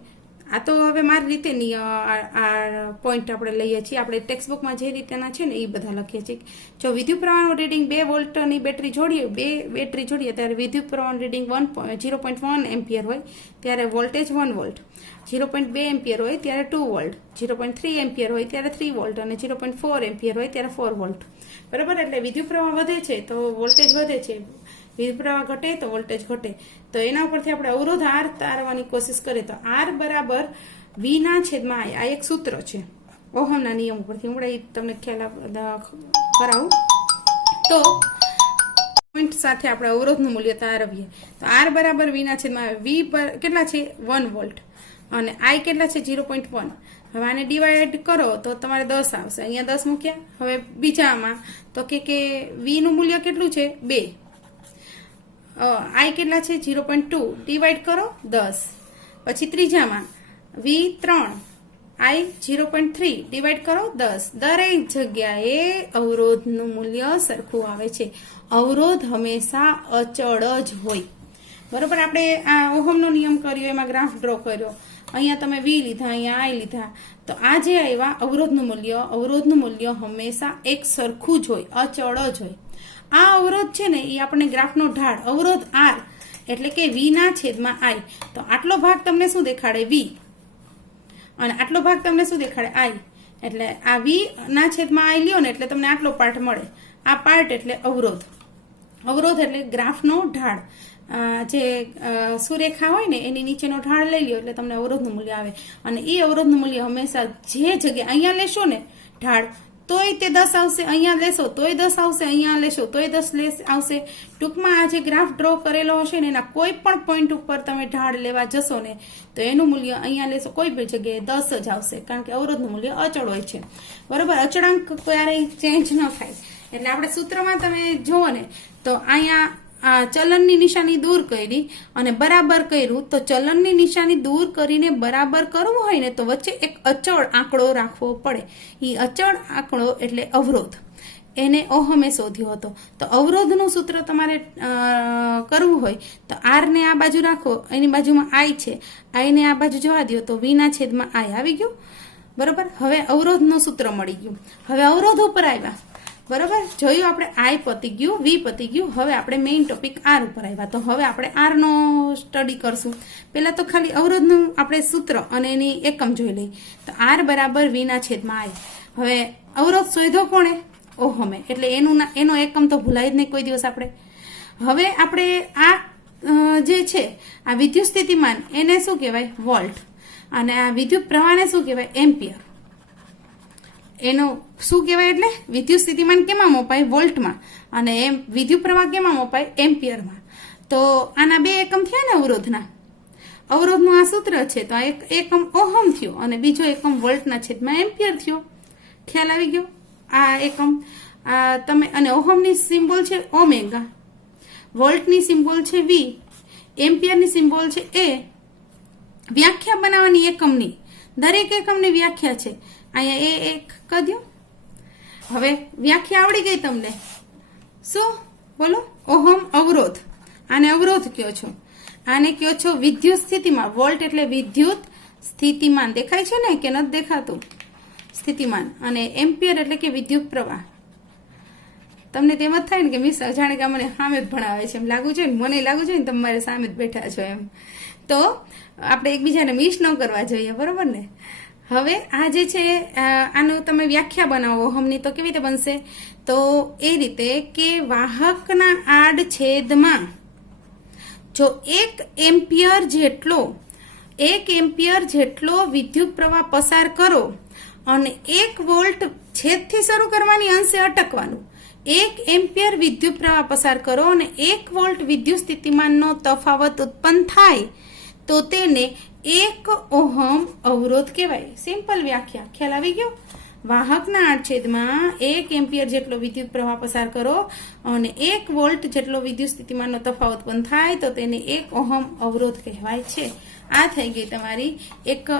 આ તો હવે મારી રીતે આ પોઈન્ટ આપણે લઈએ છીએ. આપણે ટેક્સ્ટબુકમાં જે રીતેના છે ને એ બધા લખીએ છીએ. જો વિદ્યુત પ્રવાહનું રીડિંગ 2 વોલ્ટની બેટરી જોડીએ, 2 બેટરી જોડીએ ત્યારે વિદ્યુત પ્રવાહનું રીડિંગ 0.1 એમ્પિયર હોય ત્યારે વોલ્ટેજ 1 વોલ્ટ, 0.2 એમ્પિયર હોય ત્યારે 2 વોલ્ટ, 0.3 એમ્પિયર હોય ત્યારે 3 વોલ્ટ, અને 0.4 એમ્પિયર હોય ત્યારે 4 વોલ્ટ, બરાબર. એટલે વિદ્યુત પ્રવાહ વધે છે તો વોલ્ટેજ વધે છે, વિદ્યુત પ્રવાહ ઘટે તો વોલ્ટેજ ઘટે. તો એના ઉપરથી આપણે અવરોધ આર તારવાની કોશિશ કરીએ તો આર બરાબર v ના છેદમાં i. આ એક સૂત્ર છે ઓહમના નિયમ ઉપરથી. હું તમને ખ્યાલ કરાવું તો પોઈન્ટ સાથે આપણે અવરોધનું મૂલ્ય તારવીએ તો આર બરાબર v ના છેદમાં v પર કેટલા છે? 1 વોલ્ટ, અને i કેટલા છે? 0.1. હવે આને ડિવાઈડ કરો તો તમારે 10 આવશે. અહીંયા 10 મૂક્યા. હવે બીજામાં તો કે v નું મૂલ્ય કેટલું છે? 2. i કેટલા છે? 0.2. ડિવાઈડ કરો 10. પછી ત્રીજામાં v 3, i 0.3. ડિવાઈડ કરો 10. દરેક જગ્યાએ અવરોધનું મૂલ્ય સરખું આવે છે. અવરોધ હંમેશા અચળ જ હોય, બરોબર. આપણે આ ઓહમનો નિયમ કર્યો, એમાં ગ્રાફ ડ્રો કર્યો. અહીંયા તમે v લીધા, અહીંયા i લીધા. તો આ જે આવ્યા અવરોધનું મૂલ્ય હંમેશા એક સરખું જ હોય, અચળ જ હોય. આ અવરોધ છે ને એ આપણે ગ્રાફનો ઢાળ, અવરોધ r એટલે કે v ના છેદમાં i. તો આટલો ભાગ તમને શું દેખાડે? v. અને આટલો ભાગ તમને શું દેખાડે? i. એટલે આ v ના છેદમાં i લ્યો ને એટલે તમને આટલો પાર્ટ મળે. આ પાર્ટ એટલે અવરોધ. અવરોધ એટલે ગ્રાફનો ઢાળ. જે સુરેખા હોય ને એની નીચેનો ઢાળ લઈ લ્યો એટલે તમને અવરોધનું મૂલ્ય આવે. અને એ અવરોધનું મૂલ્ય હંમેશા જે જગ્યાએ અહીંયા લેશો ને ઢાળ તોય તે 10 આવશે, અહીંયા લેશો તોય 10 આવશે, અહીંયા લેશો તોય 10 આવશે. ટૂંકમાં આ જે ગ્રાફ ડ્રો કરેલો હશે ને એના કોઈ પણ પોઈન્ટ ઉપર તમે ઢાળ લેવા જશો ને તો એનું મૂલ્ય અહીંયા લેશો કોઈ પણ જગ્યાએ 10 જ આવશે, કારણ કે અવરોધનું મૂલ્ય અચળ હોય છે, બરોબર. અચળાંક ક્યારેય ચેન્જ ન થાય. એટલે આપણે સૂત્રમાં તમે જુઓ ને તો અહીંયા ચલનની નિશાની દૂર કરી અને બરાબર કર્યું. તો ચલનની નિશાની દૂર કરીને બરાબર કરવું હોય ને તો વચ્ચે એક અચળ આંકડો રાખવો પડે. એ અચળ આંકડો એટલે અવરોધ. એને ઓહમે શોધ્યો હતો. તો અવરોધનું સૂત્ર તમારે કરવું હોય તો આર ને આ બાજુ રાખો, એની બાજુમાં આઈ છે, આઈ ને આ બાજુ જવા દો તો v ના છેદમાં આઈ આવી ગયું, બરોબર. હવે અવરોધનું સૂત્ર મળી ગયું. હવે અવરોધ ઉપર આવ્યા બરોબર, જોયું આપણે આઈ પતી ગયું, વી પતી ગયું. હવે આપણે મેઇન ટોપિક આર ઉપર આવ્યા. તો હવે આપણે આર નો સ્ટડી કરશું. પેલા તો ખાલી અવરોધનું આપણે સૂત્ર અને એની એકમ જોઈ લઈએ. તો આર બરાબર વી ના છેદમાં આઈ. હવે અવરોધ શોધ્યો કોણે? ઓહમે. એટલે એનો એકમ તો ભૂલાય જ નહીં કોઈ દિવસ આપણે. હવે આપણે આ જે છે આ વિદ્યુત સ્થિતિમાન એને શું કહેવાય? વોલ્ટ. અને આ વિદ્યુત પ્રવાહને શું કહેવાય? એમ્પિયર. એનો શું કહેવાય? એટલે વિદ્યુત સ્થિતિમાન કેમાં મપાય? વોલ્ટમાં. અને એમ વિદ્યુત પ્રવાહ કેમાં મપાય? એમ્પિયરમાં. તો આના બે એકમ થયા ને અવરોધના. અવરોધનું આ સૂત્ર છે. તો આ એક એકમ ઓહમ થયો અને બીજો એકમ વોલ્ટના છેદમાં એમ્પિયર થયો. ખ્યાલ આવી ગયો? આ એકમ તમે, અને ઓહમની સિમ્બોલ છે ઓમેગા, વોલ્ટની સિમ્બોલ છે વી, એમ્પિયરની સિમ્બોલ છે એ. વ્યાખ્યા બનાવવાની એકમની, દરેક એકમની વ્યાખ્યા છે. અહીંયા એ એક કદ્યો. હવે વ્યાખ્યા આવડી ગઈ તમને? શું બોલો? ઓહમ અવરોધ. આને અવરોધ કયો છો, આને કયો છો વિદ્યુત સ્થિતિમાન. વોલ્ટ એટલે વિદ્યુત સ્થિતિમાન. દેખાય છે ને કે નથી દેખાતું? સ્થિતિમાન. અને એમ્પિયર એટલે કે વિદ્યુત પ્રવાહ. તમને તેમ જ થાય ને કે મિસ જાણે કે મને સામે જ ભણાવે છે એમ લાગુ છે ને, મને લાગુ છે ને તમારે સામે જ બેઠા છો એમ. તો આપણે એકબીજાને મિસ ન કરવા જોઈએ, બરોબર ને? હવે આ જે છે આનું તમે વ્યાખ્યા બનાવો ઓહમની, તો કેવી રીતે બનશે? તો એ રીતે કે વાહકના આડછેદમાં જો 1 એમ્પિયર જેટલો વિદ્યુત પ્રવાહ પસાર કરો અને 1 વોલ્ટ છેદથી શરૂ કરવાની, અંશે અટકવાનું. 1 એમ્પિયર વિદ્યુત પ્રવાહ પસાર કરો અને 1 વોલ્ટ વિદ્યુત સ્થિતિમાનનો તફાવત ઉત્પન્ન થાય તો તેને 1 ઓહમ અવરોધ કહેવાય. સિમ્પલ વ્યાખ્યા. ખ્યાલ આવી ગયો? વાહકના આડછેદમાં 1 એમ્પિયર જેટલો વિદ્યુત પ્રવાહ પસાર કરો અને 1 વોલ્ટ જેટલો વિદ્યુત સ્થિતિમાનનો તફાવત ઉત્પન્ન થાય તો તેને 1 ઓહમ અવરોધ કહેવાય છે. આ થઈ ગઈ તમારી 1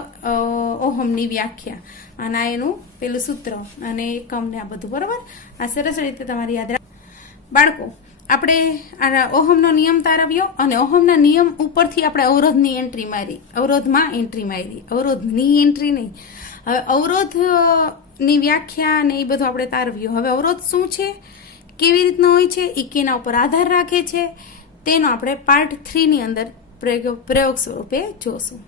ઓહમની વ્યાખ્યા અને એનું પેલું સૂત્ર અને એકમ ને આ બધું, બરોબર? આ સરસ રીતે તમારી યાદ રાખ. બાળકો, આપણે આ ઓહમનો નિયમ તારવ્યો અને ઓહમના નિયમ ઉપરથી આપણે અવરોધની એન્ટ્રી મારી, અવરોધમાં એન્ટ્રી મારી, અવરોધની એન્ટ્રી નહીં. હવે અવરોધની વ્યાખ્યા ને એ બધું આપણે તારવ્યું. હવે અવરોધ શું છે, કેવી રીતનો હોય છે, એ કેના ઉપર આધાર રાખે છે, તેનો આપણે પાર્ટ 3 ની અંદર પ્રયોગ સ્વરૂપે જોશું.